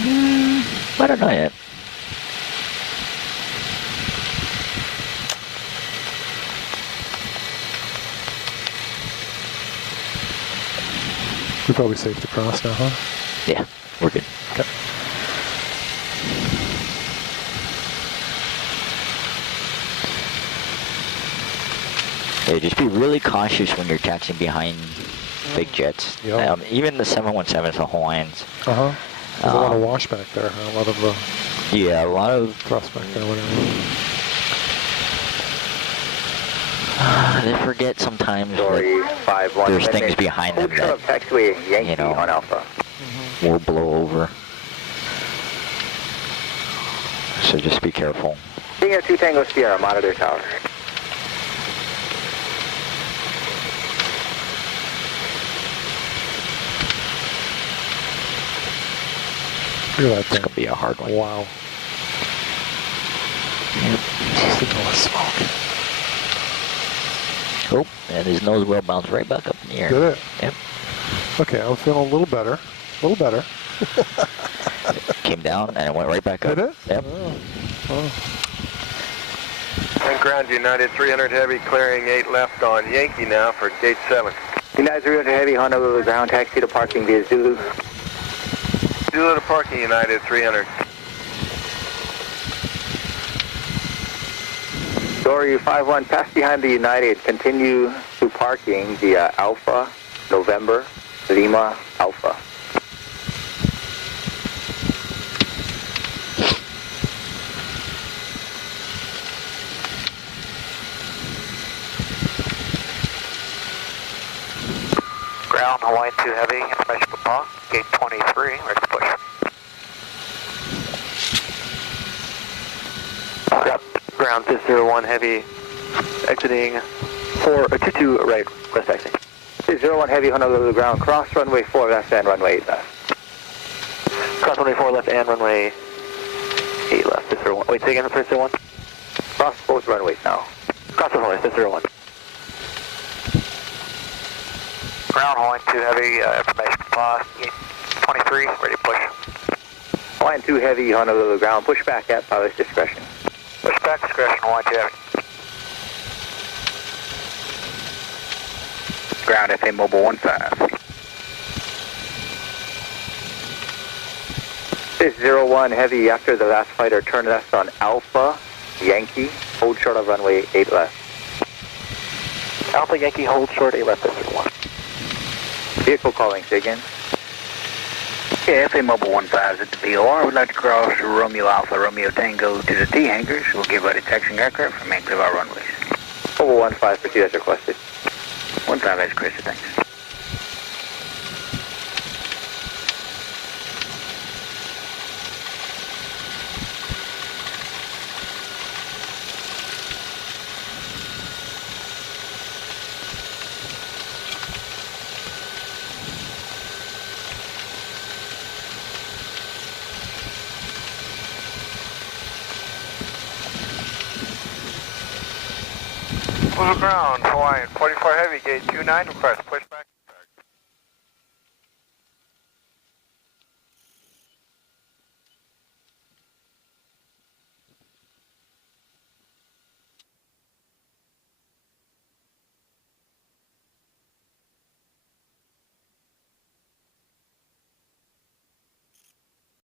I don't know yet. We're probably safe to cross now, huh? Yeah, we're good. Okay. Yeah, just be really cautious when you're taxiing behind big jets. Yep. Even the 717s, the Hawaiians. Uh-huh. There's a lot of wash back there, huh? A lot of yeah, a lot of thrust back there, whatever. they forget sometimes that 5-1. there's things behind them that, Taxiway Yankee you know, on Alpha. will blow over. So just be careful. Being a 2 Tango Sierra, monitor tower. Look at that It's thing. going to be a hard one. Wow. Yep. Signal of smoke. Oh, and his nose will bounce right back up in the air. Did it? Yep. Okay, I'm feeling a little better. A little better. Came down and it went right back up. Did it? Yep. Oh. And ground United 300 Heavy clearing 8 left on Yankee now for gate 7. United 300 Heavy, Honolulu ground taxi to parking via Zulu. Zulu to parking United 300. Dory 5-1, pass behind the United, continue to parking via Alpha, November, Lima, Alpha. Ground Hawaii 2 Heavy, information for Paul, gate 23, ready to push. Ground 601 Heavy, exiting 22 right, west taxi. 601 Heavy, Honolulu ground, cross runway 4 left and runway 8 left. Cross runway 4 left and runway 8 left, 601. Wait, say again, 601? Cross both runways now. Cross runway 601. Ground Hawaii 2 Heavy, information for Paul, gate 23, ready to push. Hawaiian 2 Heavy, Honolulu ground, push back at pilot's discretion. Push back, discretion, Hawaii 2 Heavy. Ground FA Mobile 15. 601 Heavy, after the last fighter, turn left on Alpha, Yankee, hold short of runway 8 left. Alpha Yankee, hold short, 8 left, 601. Vehicle calling, say again. Yeah, FA Mobile 15 is at the VOR. We'd like to cross Romeo Alpha, Romeo Tango to the T hangars. We'll give out a taxiing aircraft from any of our runways. Mobile 15, proceed as requested. 15 as Chris, thanks. Full ground, Hawaiian 44 Heavy, gate 29, request push